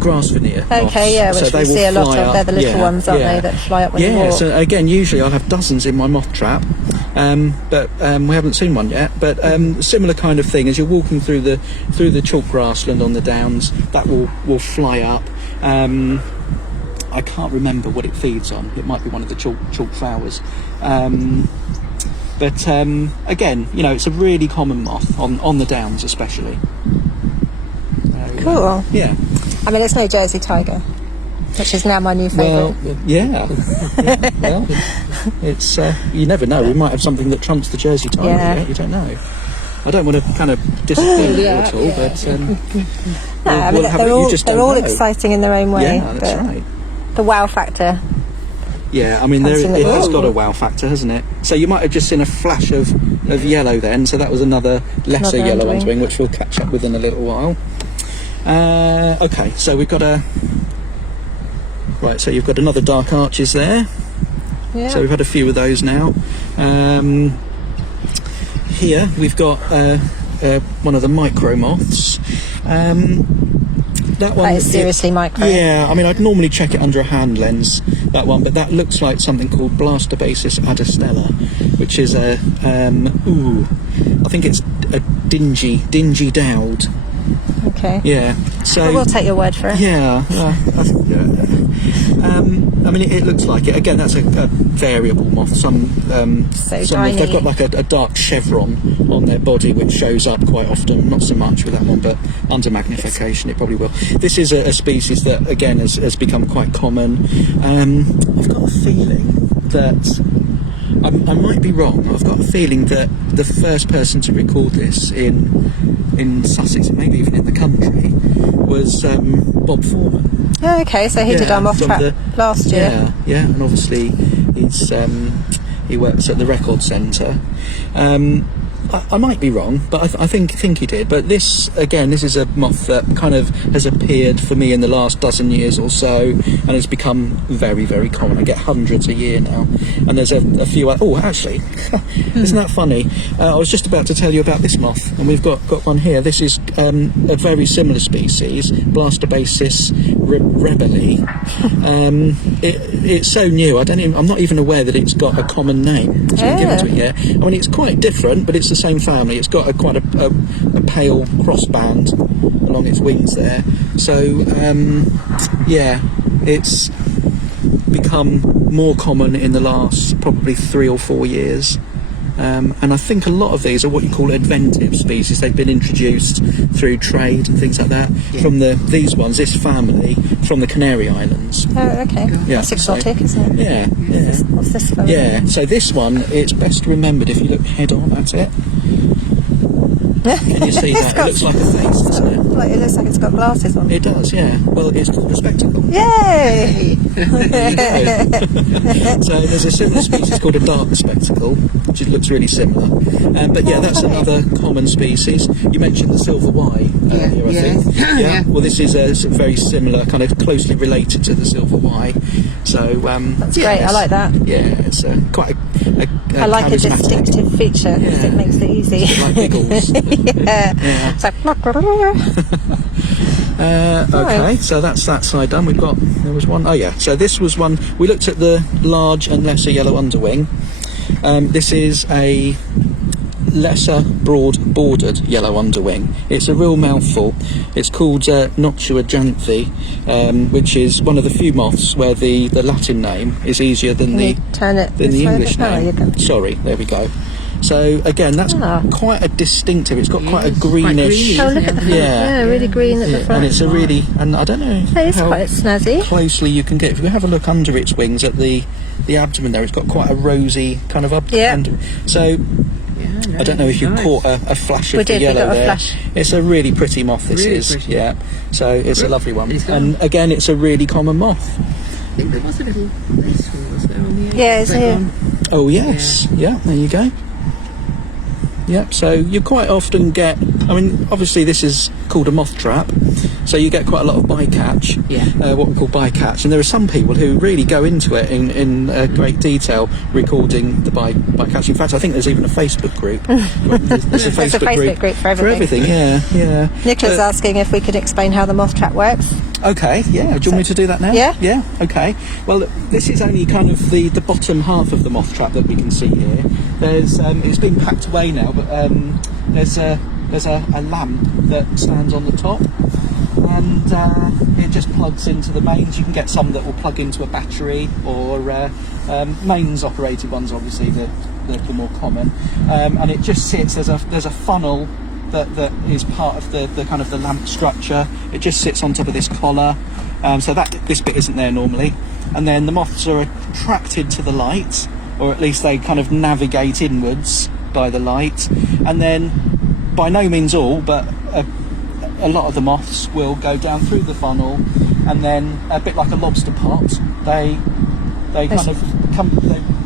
grass veneer. Okay, yeah, which we see a lot of. They're the little ones, aren't they, that fly up when you walk? Yeah, so again, usually I'll have dozens in my moth trap, but we haven't seen one yet. But similar kind of thing, as you're walking through the chalk grassland on the downs, that will fly up. I can't remember what it feeds on. It might be one of the chalk flowers. But again, you know, it's a really common moth on the downs, especially. Cool. Yeah. I mean, it's no Jersey tiger, which is now my new favourite. Well, yeah. Well, it's you never know. We might have something that trumps the Jersey tiger. Yeah. You don't know. I don't want to kind of disappoint you at all, but they're all exciting in their own way. Yeah, that's right. The wow factor. Yeah, I mean, it has got a wow factor, hasn't it? So you might have just seen a flash of yellow then, so that was another lesser yellow underwing, which we'll catch up with in a little while. Okay, so we've got right, so you've got another dark arches there. Yeah. So we've had a few of those now. Here we've got one of the micro moths. That one is seriously micro. Yeah, I mean, I'd normally check it under a hand lens, that one, but that looks like something called Blastobasis adistella, which is I think it's a dingy dowd. Okay. Yeah. So we'll take your word for it. Yeah. I mean, it looks like it. Again, that's a variable moth. Some tiny. They've got like a dark chevron on their body, which shows up quite often. Not so much with that one, but under magnification, it probably will. This is a species that, again, has become quite common. I've got a feeling that I might be wrong. I've got a feeling that the first person to record this in Sussex, and maybe even in the country, was Bob Foreman. Oh, okay, so he did our moth trap last year. Yeah, and obviously he works at the Record Centre. I might be wrong, but I think he did. But this is a moth that kind of has appeared for me in the last dozen years or so, and has become very, very common. I get hundreds a year now, and there's a few. Oh, actually, isn't that funny? I was just about to tell you about this moth, and we've got one here. This is a very similar species, Blastobasis rebelli. It's so new. I'm not even aware that it's got a common name. So I'll give it to it yet. I mean, it's quite different, but it's the same family. It's got quite a pale crossband along its wings there. So yeah, it's become more common in the last probably 3 or 4 years. And I think a lot of these are what you call adventive species. They've been introduced through trade and things like that from these ones, this family, from the Canary Islands. Oh, okay. Yeah, That's exotic, isn't it? Yeah, yeah. What's this for? Yeah, so this one, it's best remembered if you look head on at it. Can you see that? It looks like a face, doesn't it? Like, it looks like it's got glasses on. It does, yeah. Well, it's called a spectacle. Yay! There you go. So there's a similar species called a dark spectacle, which looks really similar. But yeah, that's another common species. You mentioned the silver Y earlier, I think. Yeah. Well, this is a very similar, kind of closely related to the silver Y. So that's great. I like that. Yeah, it's quite a I like a charismatic. distinctive feature because it makes it easy. It's a bit like Biggles. Yeah. It's like, okay, so that's that side done. There was one. Oh yeah, so this was one. We looked at the large and lesser yellow underwing. This is a lesser broad bordered yellow underwing. It's a real mouthful. It's called Noctua janthe, which is one of the few moths where the Latin name is easier than the English name. Sorry, there we go. So again, that's quite a distinctive. It's got quite a greenish. Oh, look at that! Yeah, really green at the front. And it's a really, and I don't know It's how quite snazzy. closely you can get. If you have a look under its wings at the abdomen there, it's got quite a rosy kind of under. So I don't know if you caught a flash of the yellow there. Flash. It's a really pretty moth. This Really is, pretty. yeah. So it's a lovely one, It's and again, it's a really common moth. I think there was a little lace one, was there, on the edge? Yeah, it's here. Oh yes, yeah. There you go. Yep, so you quite often get, I mean, obviously this is called a moth trap, so you get quite a lot of bycatch, what we call bycatch, and there are some people who really go into it in great detail, recording the bycatch. In fact, I think there's even a Facebook group. There's a Facebook group for everything. Yeah. Nickola's asking if we could explain how the moth trap works. Okay, yeah. Do you want me to do that now? Yeah. Yeah, okay. Well, this is only kind of the bottom half of the moth trap that we can see here. There's it's been packed away now, but there's a lamp that stands on the top, and it just plugs into the mains. You can get some that will plug into a battery, or mains operated ones, obviously the more common. And it just sits. There's a funnel that is part of the kind of the lamp structure. It just sits on top of this collar, so that this bit isn't there normally. And then the moths are attracted to the light, or at least they kind of navigate inwards by the light. And then, by no means all, but a lot of the moths will go down through the funnel, and then a bit like a lobster pot, they kind of come.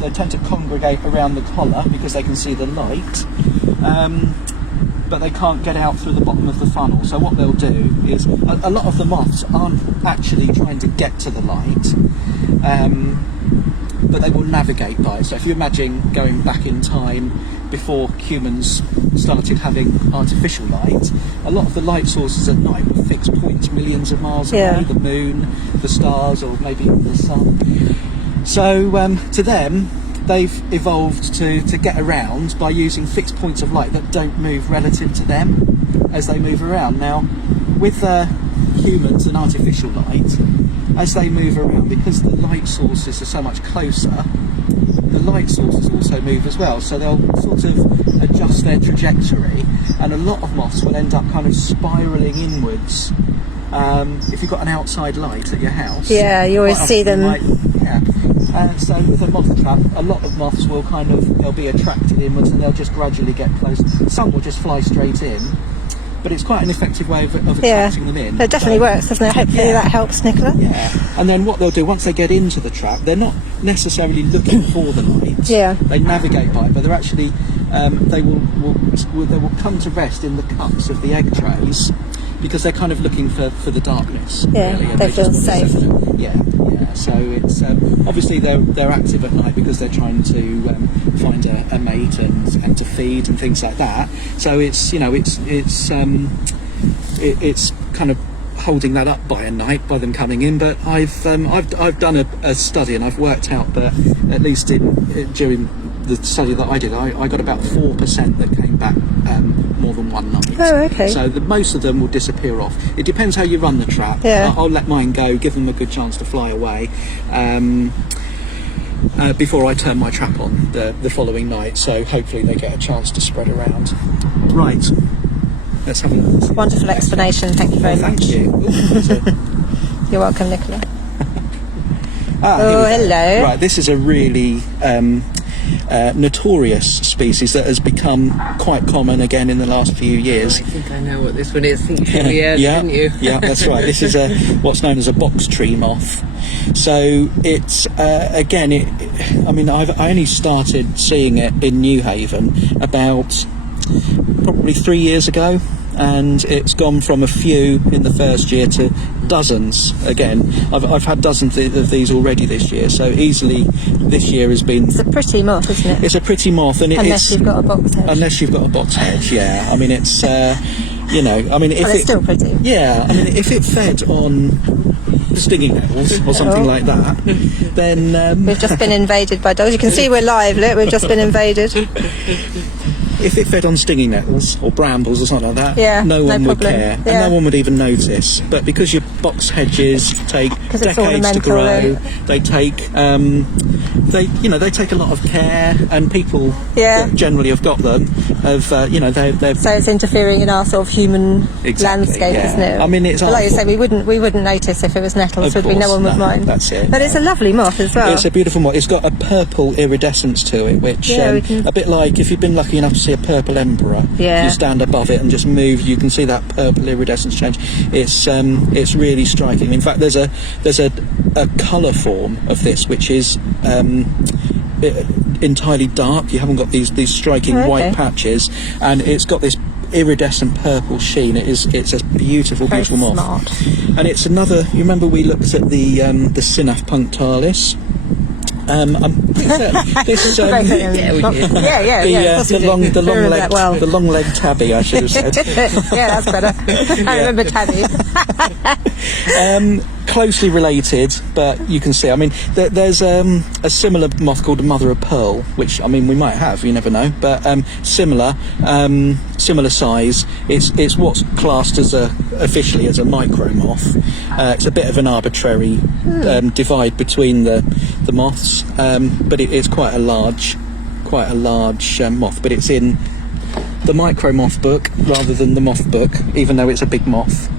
They tend to congregate around the collar because they can see the light. But they can't get out through the bottom of the funnel. So what they'll do is, a lot of the moths aren't actually trying to get to the light, but they will navigate by it. So if you imagine going back in time before humans started having artificial light, a lot of the light sources at night were fixed points millions of miles away, the moon, the stars, or maybe even the sun. So to them, they've evolved to get around by using fixed points of light that don't move relative to them as they move around. Now, with humans and artificial light, as they move around, because the light sources are so much closer, the light sources also move as well. So they'll sort of adjust their trajectory, and a lot of moths will end up kind of spiralling inwards. If you've got an outside light at your house, you always see them. So with a moth trap, a lot of moths will they'll be attracted inwards, and they'll just gradually get close. Some will just fly straight in, but it's quite an effective way of attracting them in. It definitely works, doesn't it? Hopefully that helps, Nicola. Yeah, and then what they'll do, once they get into the trap, they're not necessarily looking for the light. Yeah. They navigate by it, but they're actually, they will come to rest in the cups of the egg trays, because they're kind of looking for the darkness. Yeah, really, and they feel just want to safe. settle. Yeah. So it's obviously they're active at night because they're trying to find a mate and to feed and things like that. So it's it's kind of holding that up by a night by them coming in. But I've done a study, and I've worked out that at least during the study that I did, I got about 4% that came back more than one night. Oh, okay. So most of them will disappear off. It depends how you run the trap. Yeah. I'll let mine go, give them a good chance to fly away. before I turn my trap on the following night. So hopefully they get a chance to spread around. Right, let's have a look. Wonderful explanation. Thank you very much. Thank you. You're welcome, Nicola. Here Oh, we go. hello. Right, this is a really notorious species that has become quite common again in the last few years. I think I know what this one is. I think you showed me earlier, didn't you? Yeah, that's right. This is what's known as a box tree moth. So it's again, I only started seeing it in New Haven about probably 3 years ago, and it's gone from a few in the first year to dozens again. I've had dozens of these already this year, so easily this year has been. It's a pretty moth, isn't it? It's a pretty moth, and Unless you've got a box head. Unless you've got a box head, yeah. I mean, it's if it's still pretty. Yeah, I mean, if it fed on stinging nettles or something like that, then We've just been invaded by dogs. You can see we're live, look, we've just been invaded. if it fed on stinging nettles or brambles or something like that, Yeah, no one no would problem. care, Yeah. and no one would even notice. But because your box hedges take 'Cause it's decades to ornamental grow, and- they take they take a lot of care, and people Yeah. that generally have got them they're So it's interfering in our sort of human Exactly, landscape, yeah. isn't it? I mean, it's but like you say, awful. we wouldn't notice if it was nettles, Of would we? No course, one would no, mind. that's it, But no. it's a lovely moth as well. It's a beautiful moth. It's got a purple iridescence to it, which Yeah, we can- a bit like if you've been lucky enough to see a purple emperor. Yeah. You stand above it and just move. You can see that purple iridescence change. It's really striking. In fact, there's a colour form of this which is entirely dark. You haven't got these striking Oh, okay. white patches, and it's got this iridescent purple sheen. It's a beautiful, Very beautiful moth. smart. And it's another. You remember we looked at the Sinaf punctalis. This Very good. Yeah, we did. yeah. the of course we do. the long Remember leg that well. the long leg tabby, I should have said. Yeah, that's better. I remember Tabby. Closely related, but you can see. I mean, there's a similar moth called a mother of pearl, which we might have. You never know, but similar size. It's what's classed as officially as a micro moth. It's a bit of an arbitrary divide between the moths, but it's quite a large moth. But it's in the micro moth book rather than the moth book, even though it's a big moth.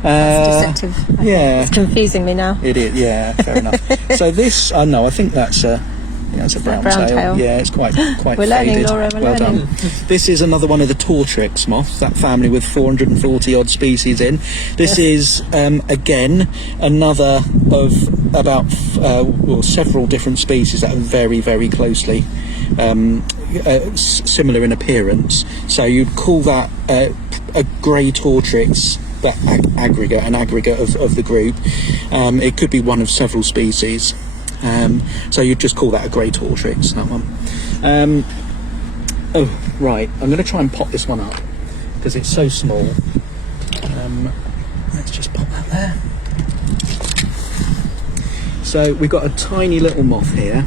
It's deceptive. Yeah, It's confusing me now. it is. Yeah, fair enough. So this, no, I think that's a brown tail. Yeah, it's quite We're learning, faded. Laura, we're well learning. done. This is another one of the Tortrix moths, that family with 440 odd species in. This is again another of about several different species that are very, very closely similar in appearance. So you'd call that a grey Tortrix. That an aggregate of the group. It could be one of several species. So you'd just call that a grey Tortrix, that one. Oh, right. I'm going to try and pop this one up because it's so small. Let's just pop that there. So we've got a tiny little moth here,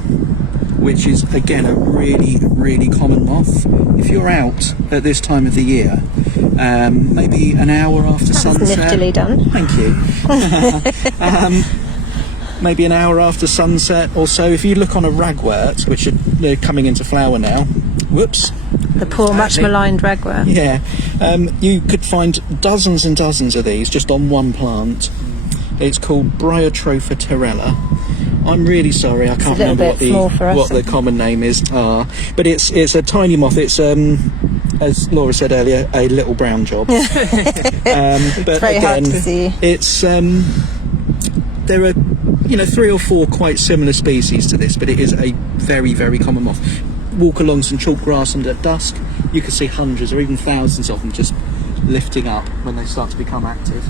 which is again a really, really common moth. If you're out at this time of the year, maybe an hour after sunset. Niftily done. Thank you. Maybe an hour after sunset or so. If you look on a ragwort, which are coming into flower now. Whoops. The poor, much maligned ragwort. Yeah. You could find dozens and dozens of these just on one plant. It's called Bryotrophaterella. I'm really sorry, I can't remember what the common name is. But it's a tiny moth. It's as Laura said earlier, a little brown job. But It's very hard to see. It's there are 3 or 4 quite similar species to this, but it is a very, very common moth. Walk along some chalk grass and at dusk, you can see hundreds or even thousands of them just lifting up when they start to become active.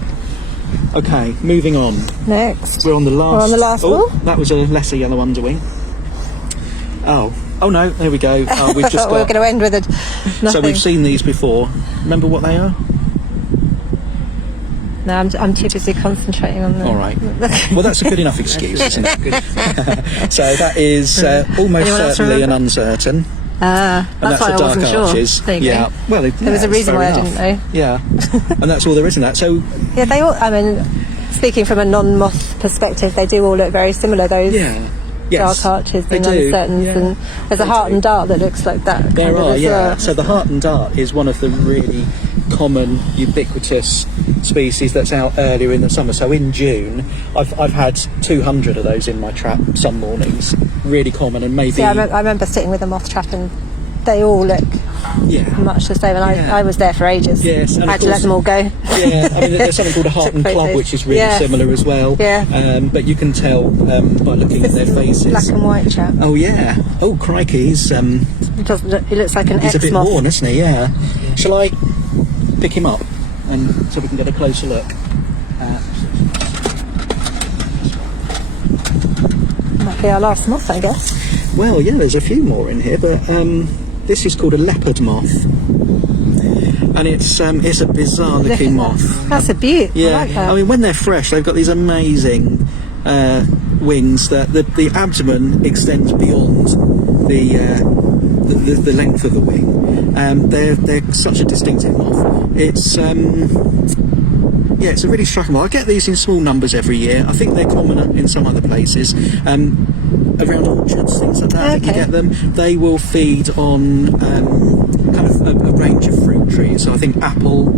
Okay, moving on. Next. We're on the last. We're on the last wall? That was a lesser yellow underwing. Oh no, there we go. We've just We're got. going to end with nothing. So we've seen these before. Remember what they are? No, I'm too busy concentrating on them. All right. Well, that's a good enough excuse, isn't it? So that is almost Anyone else certainly an remember? uncertain. That's And that's why a I dark wasn't sure. arches. There you Yeah. go. Well, There was a reason why I didn't know. Yeah. And that's all there is in that. So Yeah, they all. I mean, speaking from a non-moth perspective, they do all look very similar. Those. yeah. Yes, dark arches they and do, uncertains, yeah, and there's a they heart do. and dart that looks like that. There kind of are, as yeah. well. So the heart and dart is one of the really common, ubiquitous species that's out earlier in the summer. So in June, I've had 200 of those in my trap some mornings. Really common, and maybe... See, I remember sitting with a moth trap, and they all look much the same, and I was there for ages. Yes, and I had to let them all go. Yeah, I mean, there's something called a Hartman Took Club, photos. which is really Yeah. similar as well. Yeah. But you can tell by looking at their faces. Black and white chap. Oh yeah. Oh crikey, he's It looks like an a bit ex-moth. worn, isn't he? Yeah. Shall I pick him up and so we can get a closer look? Might be our last moth, I guess. Well, yeah, there's a few more in here, but this is called a Leopard Moth, and it's a bizarre looking moth. That's a beaut. Yeah, I like that. I mean, when they're fresh, they've got these amazing wings. That the abdomen extends beyond the length of the wing. They're such a distinctive moth. It's it's a really striking moth. I get these in small numbers every year. I think they're commoner in some other places. Around orchards, things like that, you get them. They will feed on kind of a range of fruit trees. So I think apple,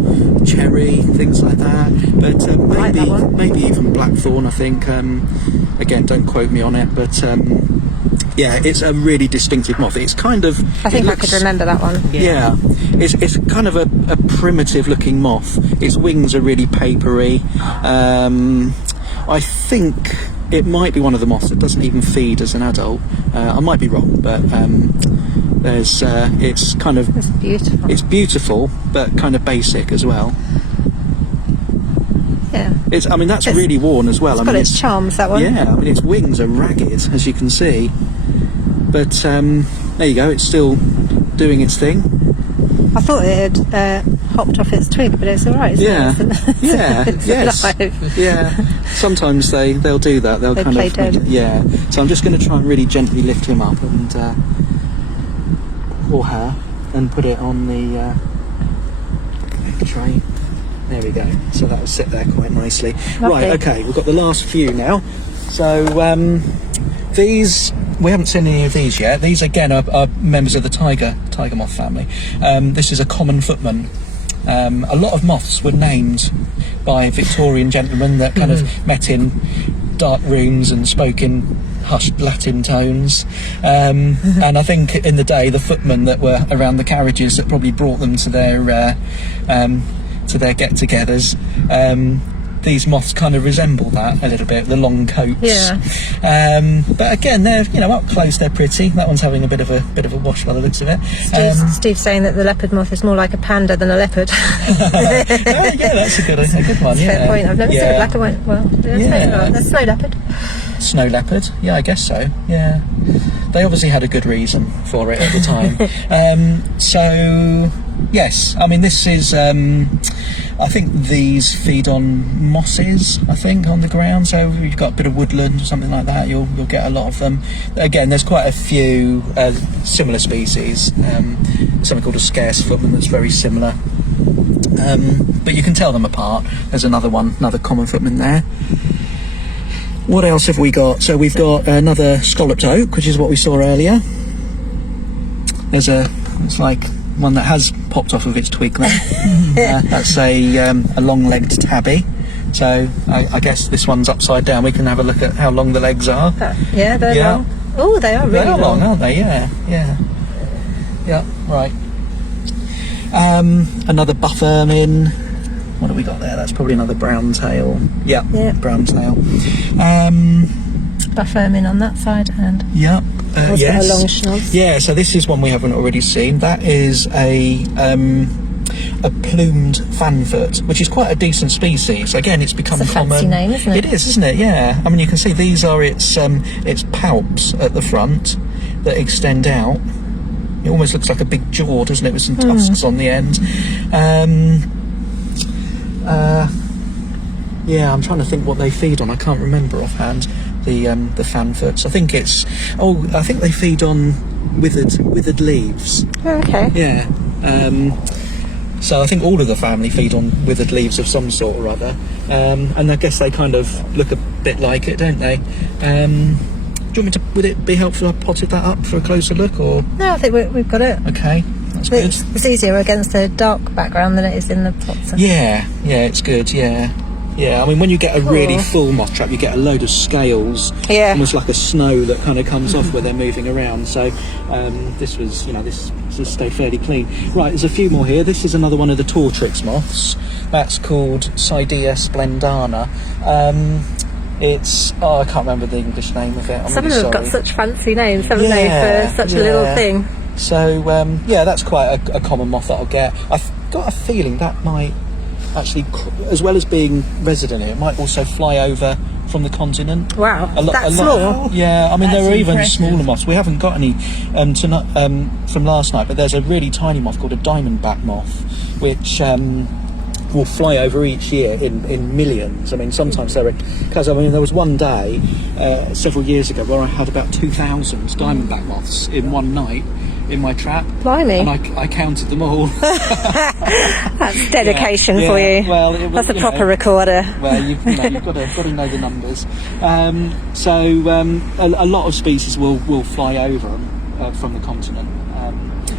cherry, things like that. But Like that one. maybe even blackthorn. I think. Again, don't quote me on it, but yeah, it's a really distinctive moth. It's kind of. I think I could remember that one. Yeah, it's kind of a primitive looking moth. Its wings are really papery. I think it might be one of the moths that doesn't even feed as an adult. I might be wrong, but it's kind of... It's beautiful. It's beautiful, but kind of basic as well. Yeah. I mean, that's really worn as well. It's got its charms, that one. Yeah, I mean, its wings are ragged, as you can see. But there you go, it's still doing its thing. I thought it had hopped off its twig, but it's all right. Yeah, yeah, it's yes, alive. yeah. Sometimes they'll do that. They'll They kind play of dead. yeah. So I'm just going to try and really gently lift him up and or her and put it on the tray. There we go. So that'll sit there quite nicely. Lovely. Right. Okay. We've got the last few now. So these. We haven't seen any of these yet. These again are members of the tiger moth family. This is a common footman. A lot of moths were named by Victorian gentlemen that kind of met in dark rooms and spoke in hushed Latin tones. And I think in the day the footmen that were around the carriages that probably brought them to their get-togethers. These moths kind of resemble that a little bit, the long coats. Yeah. But again, they're up close. They're pretty. That one's having a bit of a wash by the looks of it. Steve's saying that the leopard moth is more like a panda than a leopard. Yeah, that's a good one. Yeah. Fair point. I've never seen a black and white. Well, there's snow leopard. Snow leopard. Yeah, I guess so. Yeah. They obviously had a good reason for it at the time. So yes, I mean this is. I think these feed on mosses, I think, on the ground. So if you've got a bit of woodland or something like that, you'll get a lot of them. Again, there's quite a few similar species. Something called a scarce footman that's very similar. But you can tell them apart. There's another common footman there. What else have we got? So we've got another Scalloped Oak, which is what we saw earlier. It's like one that has popped off of its twig there. That's a long-legged tabby. So I guess this one's upside down. We can have a look at how long the legs are. Yeah, they're long. Oh, they are really They are long, aren't they? Yeah. Right. Another buff ermine. What have we got there? That's probably another brown tail. Yeah. Brown tail. Buff ermine on that side, and Yeah. Yes. a long schnoz. Yeah, so this is one we haven't already seen. That is a plumed fanfoot, which is quite a decent species. Again, it's become It's a common. fancy name, isn't it? It is, isn't it? Yeah. I mean, you can see these are its palps at the front that extend out. It almost looks like a big jaw, doesn't it, with some tusks on the end. Yeah, I'm trying to think what they feed on. I can't remember offhand. The fanfoots. I think they feed on withered leaves. Oh, okay. Yeah. So I think all of the family feed on withered leaves of some sort or other. And I guess they kind of look a bit like it, don't they? you want me to? Would it be helpful if I potted that up for a closer look, or? No, I think we've got it. Okay, that's good. It's easier against a dark background than it is in the pots. Yeah, it's good. Yeah. I mean, when you get a really full moth trap, you get a load of scales, almost like a snow that kind of comes off where they're moving around. So this was, this has stayed fairly clean. Right, there's a few more here. This is another one of the Tortrix moths. That's called Psydius Blendana. It's I can't remember the English name of it. Some of them have got such fancy names, haven't they, for such a little thing? So that's quite a common moth that I'll get. I've got a feeling that might actually, as well as being resident here, it might also fly over from the continent. Wow, that's small. Yeah, I mean, That's there are even impressive. smaller moths. We haven't got any tonight, from last night, but there's a really tiny moth called a Diamondback Moth, which will fly over each year in millions. I mean, sometimes there was one day several years ago where I had about 2,000 Diamondback Moths in one night in my trap. Blimey. And I counted them all. That's dedication for Yeah. you. Well, that's a proper recorder. Well, you've got to know the numbers. A lot of species will fly over from the continent.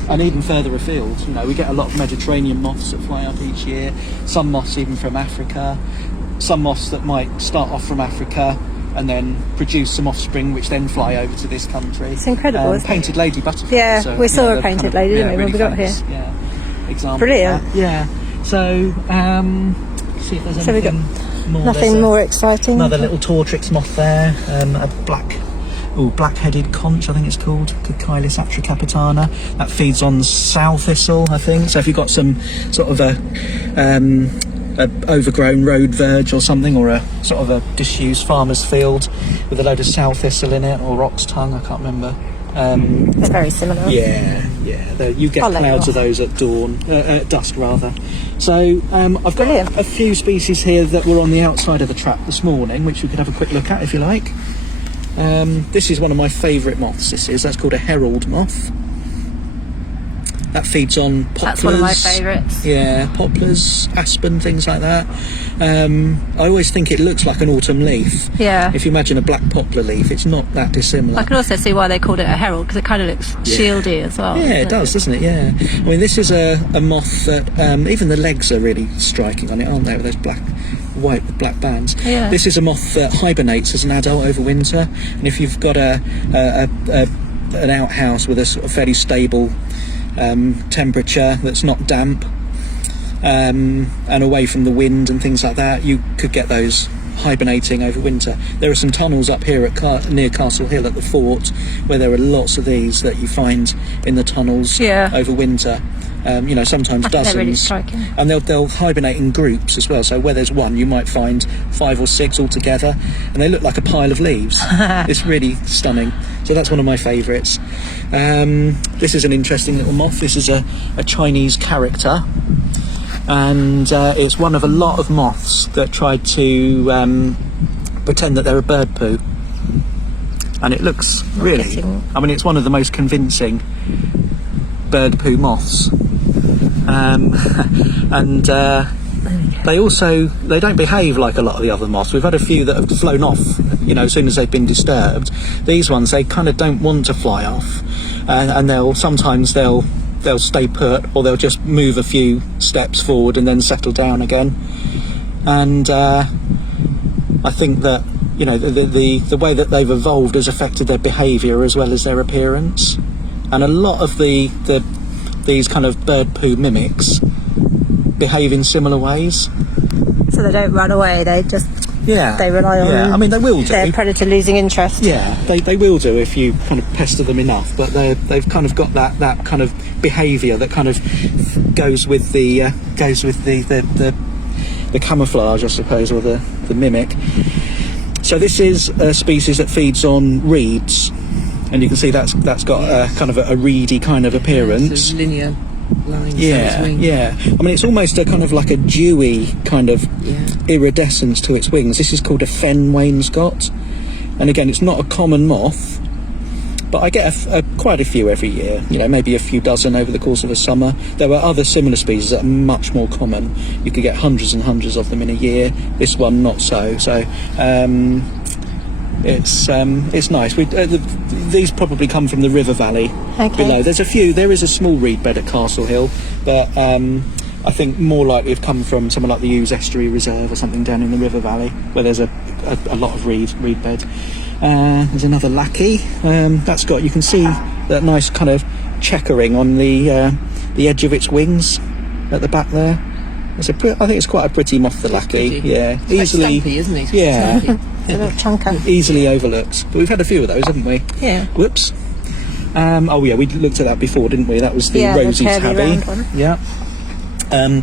And even further afield, we get a lot of Mediterranean moths that fly up each year. Some moths even from Africa. Some moths that might start off from Africa and then produce some offspring, which then fly over to this country. It's incredible, isn't it? Painted lady butterflies. Yeah, so, we saw a they're painted lady, didn't we, when we got famous, here? Yeah, example. Brilliant. Of that. Yeah. So, see if there's So we've got anything more. nothing more exciting. Another little Tortrix moth there, a black-headed conch, I think it's called, Ancillas Akatana. That feeds on sow thistle, I think. So if you've got some sort of a overgrown road verge or something, or a sort of a disused farmer's field with a load of sow thistle in it, or ox tongue, I can't remember. They're very similar. Yeah. You get clouds of those at dawn, at dusk rather. So I've got a few species here that were on the outside of the trap this morning, which we could have a quick look at if you like. This is one of my favourite moths. That's called a Herald Moth. That feeds on poplars. That's one of my favourites. Yeah, poplars, aspen, things like that. I always think it looks like an autumn leaf. Yeah. If you imagine a black poplar leaf, it's not that dissimilar. I can also see why they called it a herald, because it kind of looks shieldy as well. Yeah, it does, doesn't it? Yeah. I mean, this is a moth that even the legs are really striking on it, aren't they? With those white with black bands. Yeah. This is a moth that hibernates as an adult over winter, and if you've got an outhouse with a sort of fairly stable temperature that's not damp and away from the wind and things like that, you could get those hibernating over winter. There are some tunnels up here at near Castle Hill at the fort where there are lots of these that you find in the tunnels over winter. Sometimes dozens. They're really striking. And they'll hibernate in groups as well. So where there's one, you might find 5 or 6 all together, and they look like a pile of leaves. It's really stunning. So that's one of my favourites. This is an interesting little moth. This is a Chinese character, and it's one of a lot of moths that tried to pretend that they're a bird poo. And it looks really, I mean, it's one of the most convincing bird poo moths. They don't behave like a lot of the other moths. We've had a few that have flown off, as soon as they've been disturbed. These ones, they kind of don't want to fly off, and they'll stay put, or they'll just move a few steps forward and then settle down again. And I think that the way that they've evolved has affected their behaviour as well as their appearance. And a lot of these kind of bird poo mimics behave in similar ways. So they don't run away, they just they rely on I mean, they will do. their predator losing interest. Yeah, they will do if you kind of pester them enough, but they've kind of got that kind of behaviour that kind of goes with the camouflage, I suppose, or the mimic. So this is a species that feeds on reeds, and you can see that's got a kind of a reedy kind of appearance. Sort of linear lines. Yeah. I mean, it's almost a kind of like a dewy kind of iridescence to its wings. This is called a fen wainscot, and again, it's not a common moth, but I get quite a few every year. Maybe a few dozen over the course of a summer. There are other similar species that are much more common. You could get hundreds and hundreds of them in a year. This one, not so. So it's nice. These probably come from the river valley below. There is a small reed bed at Castle Hill, but I think more likely have come from somewhere like the Ouse Estuary Reserve or something down in the river valley, where there's a lot of reed bed. There's another Lackey. That's got, you can see that nice kind of checkering on the edge of its wings at the back there. I think it's quite a pretty moth, the Lackey. Yeah, It's easily. quite stumpy, isn't it? Yeah, It's a little chunker. easily overlooked. But we've had a few of those, haven't we? Yeah. Whoops. We looked at that before, didn't we? That was the Yeah, the rosy curly tabby. round one. Yeah.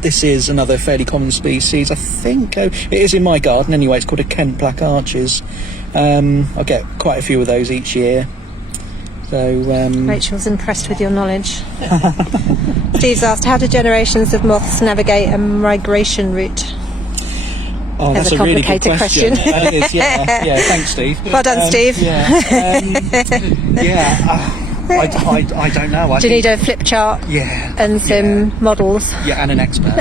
This is another fairly common species. I think it is in my garden anyway. It's called a Kent Black Arches. I get quite a few of those each year. So Rachel's impressed with your knowledge. Steve's asked, how do generations of moths navigate a migration route? Oh, That's that's a a really good complicated question. It is, yeah. Thanks, Steve. Well done, Steve. I don't know. Do you need a flip chart? Yeah. And some models? Yeah, and an expert.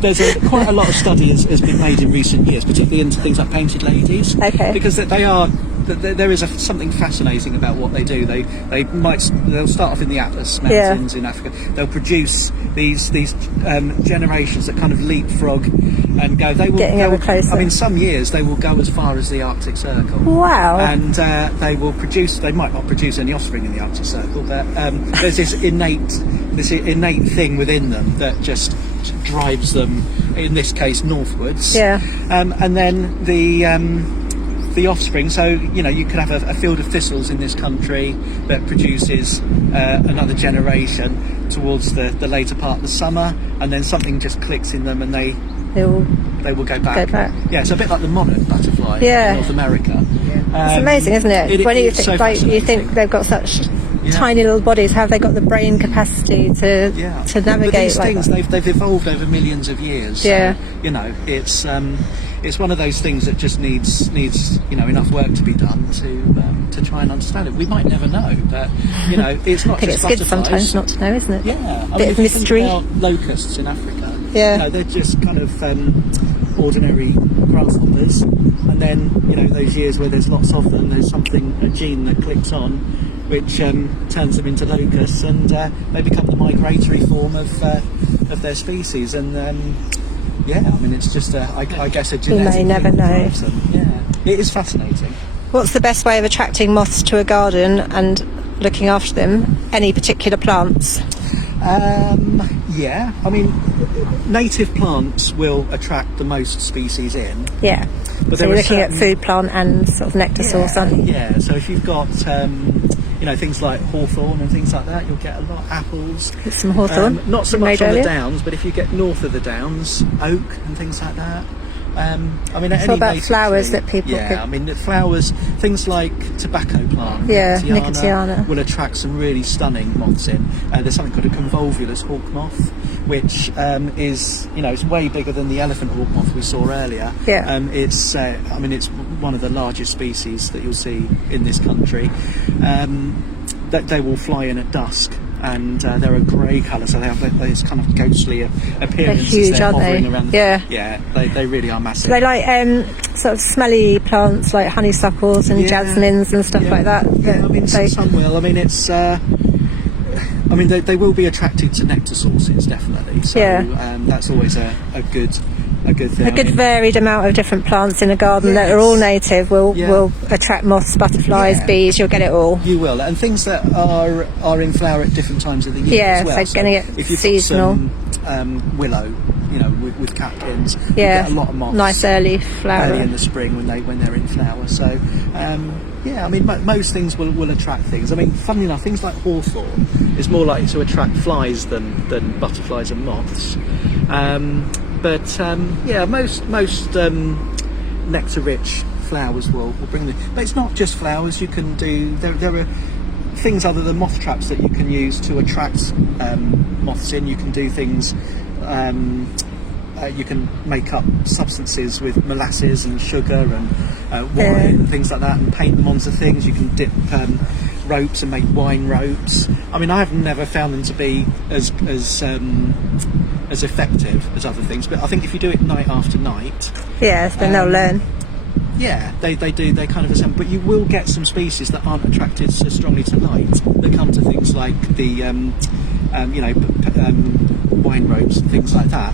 there's quite a lot of study has been made in recent years, particularly into things like painted ladies. Okay. Because there is something fascinating about what they do. They'll start off in the Atlas Mountains in Africa. They'll produce these generations that kind of leapfrog and go. Getting ever closer. I mean, some years they will go as far as the Arctic Circle. Wow. And they will produce. They might not produce any offspring in the Arctic Circle, but there's this innate thing within them that just drives them, in this case, northwards. Yeah. And then the offspring, so you could have a field of thistles in this country that produces another generation towards the later part of the summer, and then something just clicks in them and they will go back. Yeah, it's a bit like the monarch butterfly in North America. It's amazing, isn't it? When you think they've got such tiny little bodies, how have they got the brain capacity to navigate? But these like things that? they've evolved over millions of years. Yeah. So, it's one of those things that just needs enough work to be done to try and understand it. We might never know, but it's not I think just it's good butterflies. sometimes not to know, isn't it? Yeah, Bit of mystery. Think about locusts in Africa. Yeah. They're just kind of ordinary grasshoppers, and then those years where there's lots of them, there's a gene that clicks on, which turns them into locusts, and they become the migratory form of their species, and it's just I guess a genetic may never thing that know. drives them. Yeah, it is fascinating. What's the best way of attracting moths to a garden and looking after them? Any particular plants? I mean, native plants will attract the most species in. Yeah. But So there you're are looking at certain- food plant and sort of nectar source, aren't you? Yeah, so if you've got things like hawthorn and things like that, you'll get a lot. Apples. Get some hawthorn. Not so we much made on the earlier. downs, but if you get north of the downs, oak and things like that. It's all about flowers that people could... I mean, the flowers, things like tobacco plant, Nicotiana, will attract some really stunning moths in. There's something called a convolvulus hawk moth, which is, it's way bigger than the elephant hawk moth we saw earlier. Yeah. It's one of the largest species that you'll see in this country. That they will fly in at dusk. And they're a grey colour, so they have this kind of ghostly appearance. They're huge, as they're aren't they? hovering around Yeah. They really are massive. They like sort of smelly plants like honeysuckles and jasmines and stuff like that. Yeah, I mean, some will. I mean, it's. They will be attracted to nectar sources, definitely. So that's always a good thing. A good varied amount of different plants in a garden that are all native will attract moths, butterflies, bees. You'll get it all. You will, and things that are in flower at different times of the year as well. So going to get if you've seasonal. Got some willow, with catkins, you Yeah, get a lot of moths. nice early flower. Early in the spring when they're in flower. So most things will attract things. I mean, funnily enough, things like hawthorn is more likely to attract flies than butterflies and moths. Most nectar-rich flowers will bring them. But it's not just flowers. You can do there are things other than moth traps that you can use to attract moths in. You can do things. You can make up substances with molasses and sugar and wine and things like that, and paint them onto things. You can dip ropes and make wine ropes. I mean, I have never found them to be as effective as other things, but I think if you do it night after night, Yes, then they'll learn. Yeah, they do. They kind of assemble, but you will get some species that aren't attracted so strongly to light. That come to things like the, wine ropes and things like that.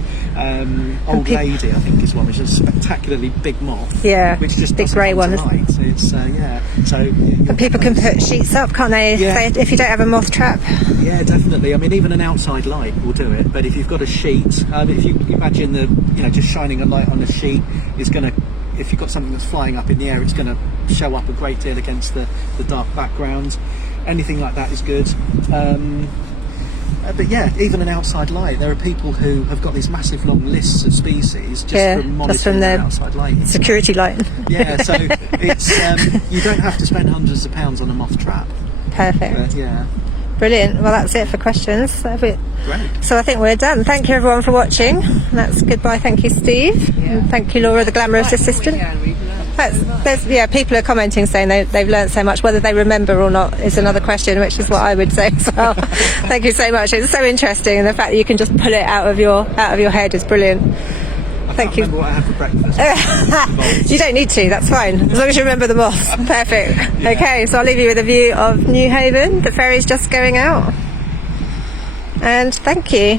Old Lady, I think, is one, which is a spectacularly big moth. Yeah, which just big grey one. Light. It's yeah. So and people can put sheets up, can't they? Yeah. If you don't have a moth trap. Yeah, definitely. I mean, even an outside light will do it. But if you've got a sheet, if you imagine just shining a light on a sheet is going to. If you've got something that's flying up in the air, it's going to show up a great deal against the dark background. Anything like that is good. But yeah, even an outside light. There are people who have got these massive long lists of species from monitoring their outside light. Security light. Yeah, so it's you don't have to spend hundreds of pounds on a moth trap. Perfect. But, yeah. Brilliant. Well, that's it for questions. Great. So I think we're done. Thank you everyone for watching. That's goodbye. Thank you, Steve. Yeah. And thank you, Laura, the glamorous assistant. People are commenting saying they've learned so much. Whether they remember or not is another question, which is what I would say as well. Thank you so much. It's so interesting, and the fact that you can just pull it out of your head is brilliant. Thank you. Remember what I had for breakfast. You don't need to, that's fine, as long as you remember the moths. Perfect. Yeah. Okay, so I'll leave you with a view of New Haven. The ferry's just going out. And thank you.